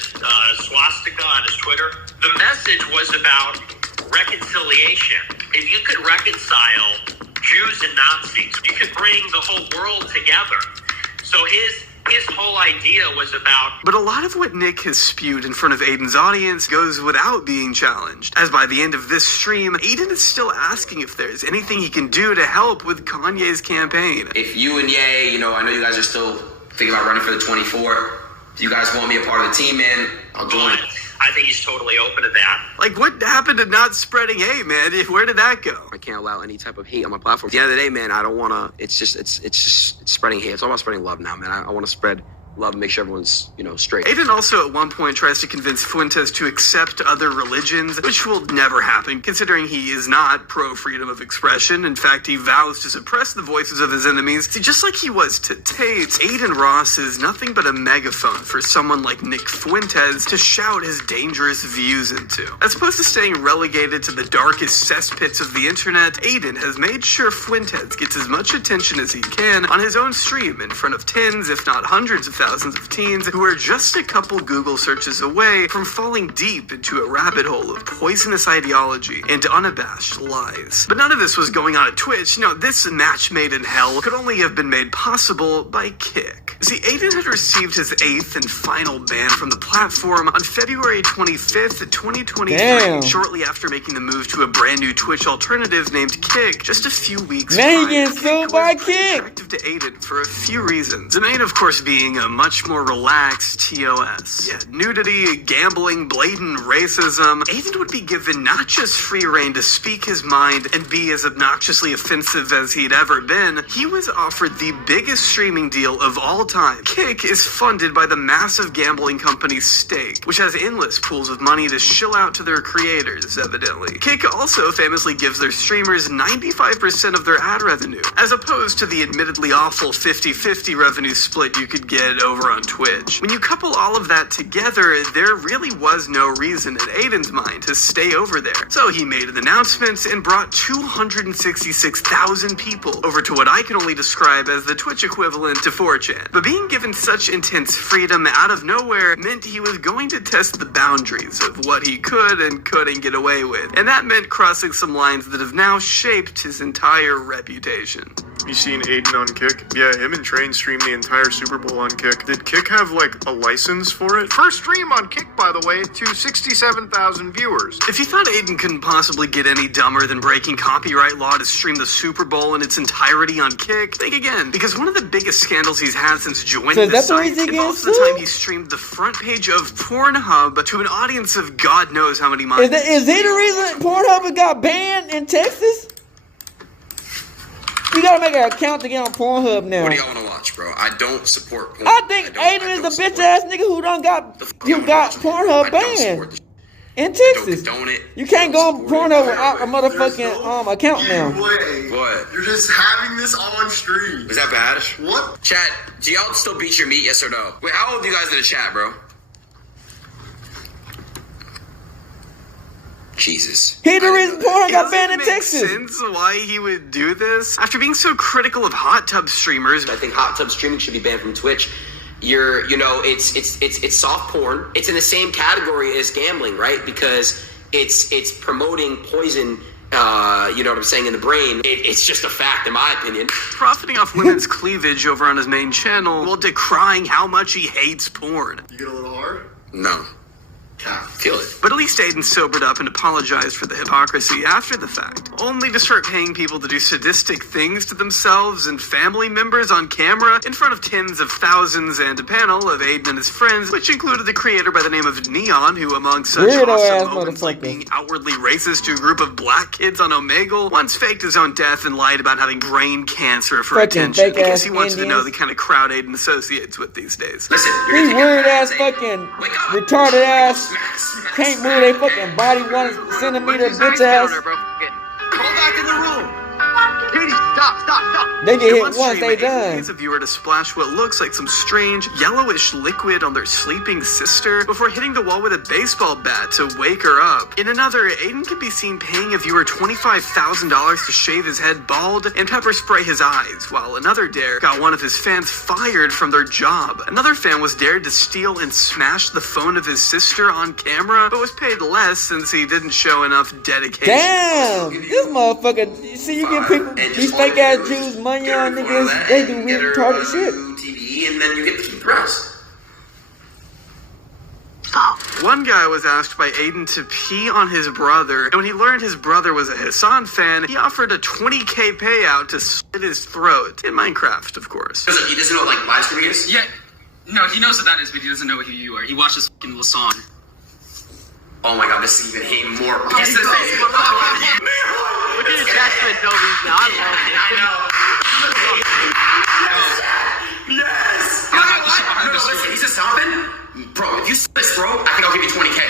swastika on his Twitter? The message was about reconciliation. If you could reconcile Jews and Nazis, you could bring the whole world together. So his whole idea was about... But a lot of what Nick has spewed in front of Adin's audience goes without being challenged, as by the end of this stream, Adin is still asking if there's anything he can do to help with Kanye's campaign. If you and Ye, I know you guys are still thinking about running for the 24. If you guys want me a part of the team, man, I'll join. I think he's totally open to that. Like, what happened to not spreading hate, man? Where did that go? I can't allow any type of hate on my platform. At the end of the day, man, I don't want to. It's just spreading hate. It's all about spreading love now, man. I want to spread love and make sure everyone's, straight. Adin also at one point tries to convince Fuentes to accept other religions, which will never happen, considering he is not pro-freedom of expression. In fact, he vows to suppress the voices of his enemies. See, just like he was to Tate, Adin Ross is nothing but a megaphone for someone like Nick Fuentes to shout his dangerous views into. As opposed to staying relegated to the darkest cesspits of the internet, Adin has made sure Fuentes gets as much attention as he can on his own stream in front of tens, if not hundreds of thousands of teens who are just a couple Google searches away from falling deep into a rabbit hole of poisonous ideology and unabashed lies. But none of this was going on at Twitch. No, this match made in hell could only have been made possible by Kicc. See, Adin had received his 8th and final ban from the platform on February 25th, 2023, shortly after making the move to a brand new Twitch alternative named Kicc just a few weeks prior. Man, he getting sued by Kicc! Attractive to Adin for a few reasons. The main, of course, being a much more relaxed TOS. Yeah, nudity, gambling, blatant racism. Adin would be given not just free reign to speak his mind and be as obnoxiously offensive as he'd ever been, he was offered the biggest streaming deal of all time. Kicc is funded by the massive gambling company Stake, which has endless pools of money to shill out to their creators, evidently. Kicc also famously gives their streamers 95% of their ad revenue, as opposed to the admittedly awful 50-50 revenue split you could get over on Twitch. When you couple all of that together, there really was no reason in Adin's mind to stay over there. So he made an announcement and brought 266,000 people over to what I can only describe as the Twitch equivalent to 4chan. But being given such intense freedom out of nowhere meant he was going to test the boundaries of what he could and couldn't get away with. And that meant crossing some lines that have now shaped his entire reputation. You seen Adin on Kicc? Yeah, him and Train streamed the entire Super Bowl on Kicc. Did Kicc have, a license for it? First stream on Kicc, by the way, to 67,000 viewers. If you thought Adin couldn't possibly get any dumber than breaking copyright law to stream the Super Bowl in its entirety on Kicc, think again. Because one of the biggest scandals he's had since joining the site involves the time he streamed the front page of Pornhub to an audience of God knows how many minors. Is he the reason Pornhub got banned in Texas? You gotta make an account to get on Pornhub now. What do y'all want to watch, bro? I don't support porn. I think Adin is a bitch ass nigga who got Pornhub banned in Texas. You can't go on Pornhub without a motherfucking account now. What? You're just having this on stream. Is that bad? What? Chat, do y'all still beat your meat, yes or no? Wait, how old are you guys in the chat, bro? Jesus. He the reason Pornhub got banned in Texas. Sense why he would do this after being so critical of hot tub streamers. I think hot tub streaming should be banned from Twitch. It's soft porn. It's in the same category as gambling, right? Because it's promoting poison. You know what I'm saying, in the brain. It's just a fact, in my opinion. Profiting off women's cleavage over on his main channel while decrying how much he hates porn. You get a little hard? No. Feel it. But at least Adin sobered up and apologized for the hypocrisy after the fact, only to start paying people to do sadistic things to themselves and family members on camera in front of tens of thousands and a panel of Adin and his friends, which included the creator by the name of Neon, who among such awesome moments like being outwardly racist to a group of black kids on Omegle, once faked his own death and lied about having brain cancer for attention because he wants to know the kind of crowd Adin associates with these days. Listen, these weird ass fucking retarded ass can't move their fucking body 1 centimeter, bitch ass. Go back in the room. They get hit once, they done. A viewer to splash what looks like some strange yellowish liquid on their sleeping sister before hitting the wall with a baseball bat to wake her up. In another, Adin can be seen paying a viewer $25,000 to shave his head bald and pepper spray his eyes, while another dare got one of his fans fired from their job. Another fan was dared to steal and smash the phone of his sister on camera, but was paid less since he didn't show enough dedication. Damn, this motherfucker. See, you give people these fake ass Jews money on niggas, they do weird retarded shit. TV, and then you get to keep the rest. One guy was asked by Adin to pee on his brother, and when he learned his brother was a Hassan fan, he offered a $20,000 payout to slit his throat. In Minecraft, of course. He doesn't know what live streaming is? Yeah. No, he knows what that is, but he doesn't know who you are. He watches fucking Lasan. Oh my god, this is even hitting more. This is Look at his attachment, Toby's now. I love it. I know. Yes! You know what? No, listen, he's a stomping. Bro, if you slit his throat, I think I'll give you 20K.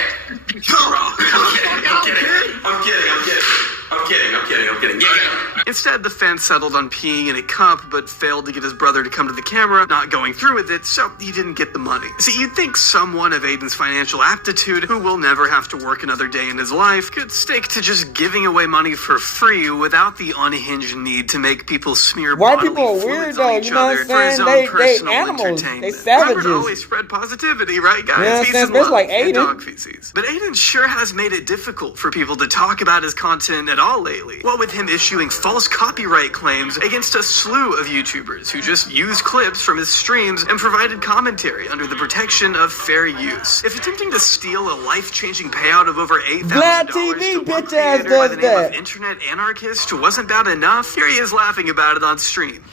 I'm kidding. Yeah. Instead, the fan settled on peeing in a cup, but failed to get his brother to come to the camera, not going through with it, so he didn't get the money. See, you'd think someone of Adin's financial aptitude, who will never have to work another day in his life, could stick to just giving away money for free without the unhinged need to make people smear White bodily people are fluids weird on though, each you know what other I'm for his saying? own They personal animals, they entertainment. savages. Remember to always spread positivity, right, guys? You know what I'm Peace saying? and love Especially like and Adin. dog feces. But Adin sure has made it difficult for people to talk about his content at all lately. What with him issuing false copyright claims against a slew of YouTubers who just used clips from his streams and provided commentary under the protection of fair use. If attempting to steal a life-changing payout of over $8,000 Vlad to TV one bitch ass creator by does the name that. of Internet Anarchist wasn't bad enough, here he is laughing about it on stream.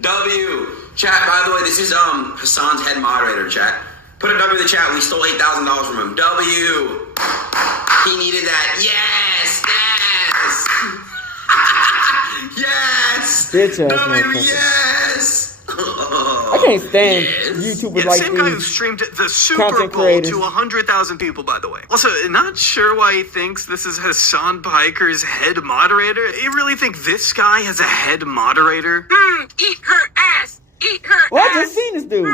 W. Chat, by the way, this is Hassan's head moderator, chat. Put a W in the chat. We stole $8,000 from him. W. He needed that. Yes. Yes. Bitch ass W, motherfucker. yes. I can't stand YouTubers Yeah, like same guy who these. streamed the Super content Bowl creators. to 100,000 people, by the way. Also, not sure why he thinks this is Hassan Piker's head moderator. You really think this guy has a head moderator? Eat her ass. Eat her Well, I ass. just seen this dude.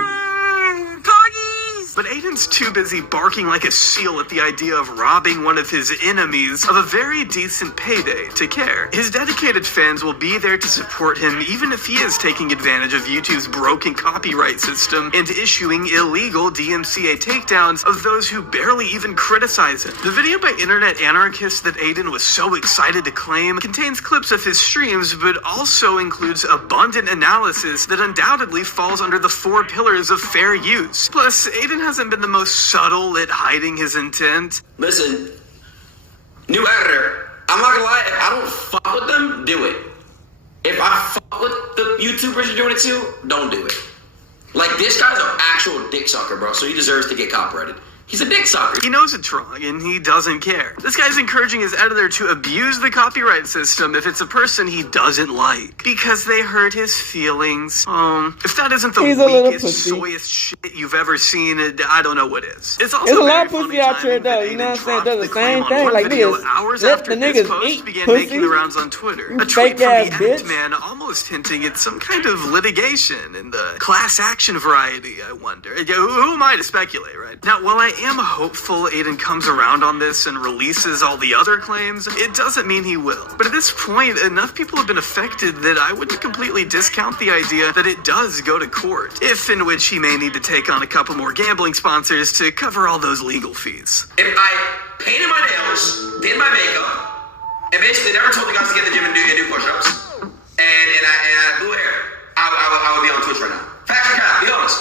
Poggies. But Aiden's too busy barking like a seal at the idea of robbing one of his enemies of a very decent payday to care. His dedicated fans will be there to support him even if he is taking advantage of YouTube's broken copyright system and issuing illegal DMCA takedowns of those who barely even criticize him. The video by Internet Anarchist that Aiden was so excited to claim contains clips of his streams, but also includes abundant analysis that undoubtedly falls under the 4 pillars of fair use. Plus, Aiden hasn't been the most subtle at hiding his intent. Listen, new editor. I'm not gonna lie. If I don't fuck with them, do it. If I fuck with the YouTubers you're doing it to, don't do it. Like, this guy's an actual dick sucker, bro. So he deserves to get copyrighted. He's a dick sucker. He knows it's wrong, and he doesn't care. This guy's encouraging his editor to abuse the copyright system if it's a person he doesn't like, because they hurt his feelings. If that isn't the He's a little weakest, pussy. soyest shit you've ever seen, I don't know what is. It's also There's a lot very of pussy funny out here timing though, that you know Aiden what I'm saying? dropped Does the claim same on thing. one Like video niggas, hours let after the this niggas post eat began pussy. making the rounds on Twitter. You A tweet fake from ass the bitch. man almost hinting at some kind of litigation in the class action variety, I wonder. Who am I to speculate, right? Now, while I am hopeful Aiden comes around on this and releases all the other claims, it doesn't mean he will. But at this point, enough people have been affected that I wouldn't completely discount the idea that it does go to court, if in which he may need to take on a couple more gambling sponsors to cover all those legal fees. If I painted my nails, did my makeup, and basically never told the guys to get in the gym and do push-ups, and I blew hair, I would be on Twitch right now. Facts or cap, be honest.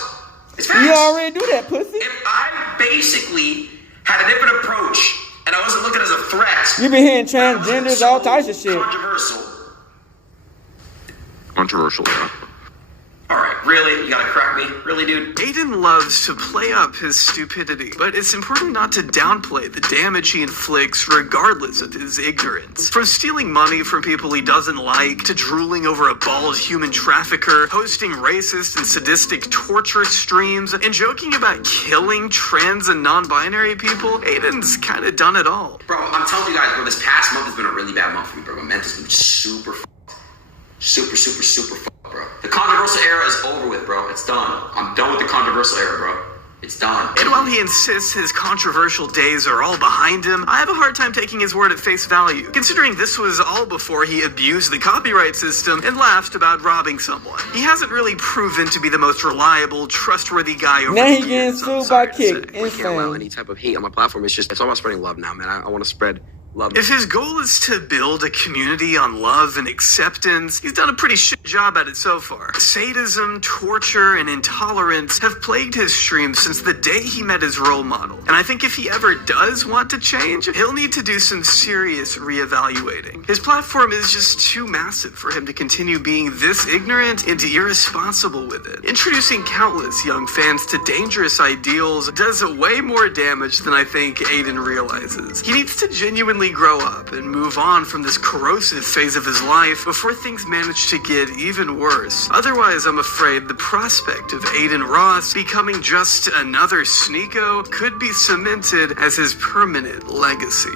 It's facts. You already do that, pussy. If I basically had a different approach and I wasn't looking as a threat, You be hearing transgenders, all types of shit. Controversial, yeah. Alright, really? You gotta crack me? Really, dude? Aiden loves to play up his stupidity, but it's important not to downplay the damage he inflicts regardless of his ignorance. From stealing money from people he doesn't like, to drooling over a bald human trafficker, hosting racist and sadistic torture streams, and joking about killing trans and non-binary people, Aiden's kind of done it all. Bro, I'm telling you guys, bro, this past month has been a really bad month for me, bro. My mental's been super fucked, bro. The controversial era is over with, bro. It's done. I'm done with the controversial era, bro. It's done. And while he insists his controversial days are all behind him, I have a hard time taking his word at face value, considering this was all before he abused the copyright system and laughed about robbing someone. He hasn't really proven to be the most reliable, trustworthy guy over Now the he getting years, I'm sued by sorry to say. Kicc. I can't allow Insane. any type of hate on my platform. It's all about spreading love now, man. I want to spread Love it. If his goal is to build a community on love and acceptance, he's done a pretty shit job at it so far. Sadism, torture, and intolerance have plagued his streams since the day he met his role model. And I think if he ever does want to change, he'll need to do some serious reevaluating. His platform is just too massive for him to continue being this ignorant and irresponsible with it. Introducing countless young fans to dangerous ideals does way more damage than I think Adin realizes. He needs to genuinely grow up and move on from this corrosive phase of his life before things manage to get even worse. Otherwise, I'm afraid the prospect of Adin Ross becoming just another Sneeko could be cemented as his permanent legacy.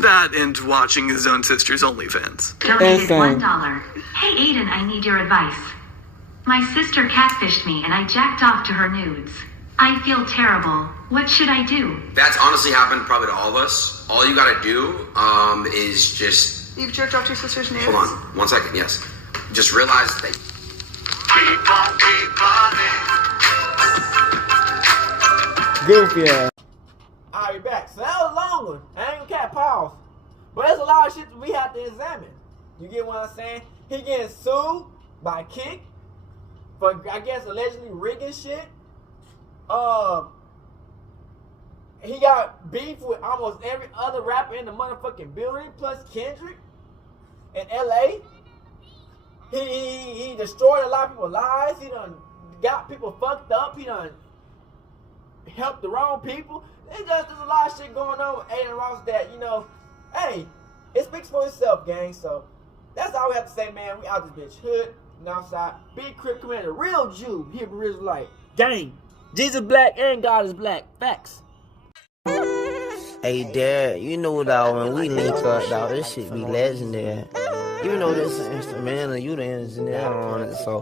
That and watching his own sister's OnlyFans. Donated $1. Hey Adin, I need your advice. My sister catfished me and I jacked off to her nudes. I feel terrible. What should I do? That's honestly happened probably to all of us. All you gotta do is just... You've jerked off to your sister's nudes? Hold on, 1 second, yes. Just realize that... Goofy ass. I'll be back. So that was a long one. I ain't gonna cat pause. But there's a lot of shit that we have to examine. You get what I'm saying? He getting sued by Kicc for, I guess, allegedly rigging shit. He got beef with almost every other rapper in the motherfucking building, plus Kendrick in LA. He destroyed a lot of people's lives. He done got people fucked up. He done helped the wrong people. There's a lot of shit going on with Adin Ross that, you know, hey, it speaks for itself, gang. So that's all we have to say, man. We out this bitch hood and outside. Big Crip Commander, real Jew, Hebrew Israelite, gang. Jesus black and God is black. Facts. Hey, Dad, you know that when we link up, dog, this shit be legendary. You know this instrumental, you the engineer on it, so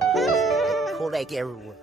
Kodak everywhere.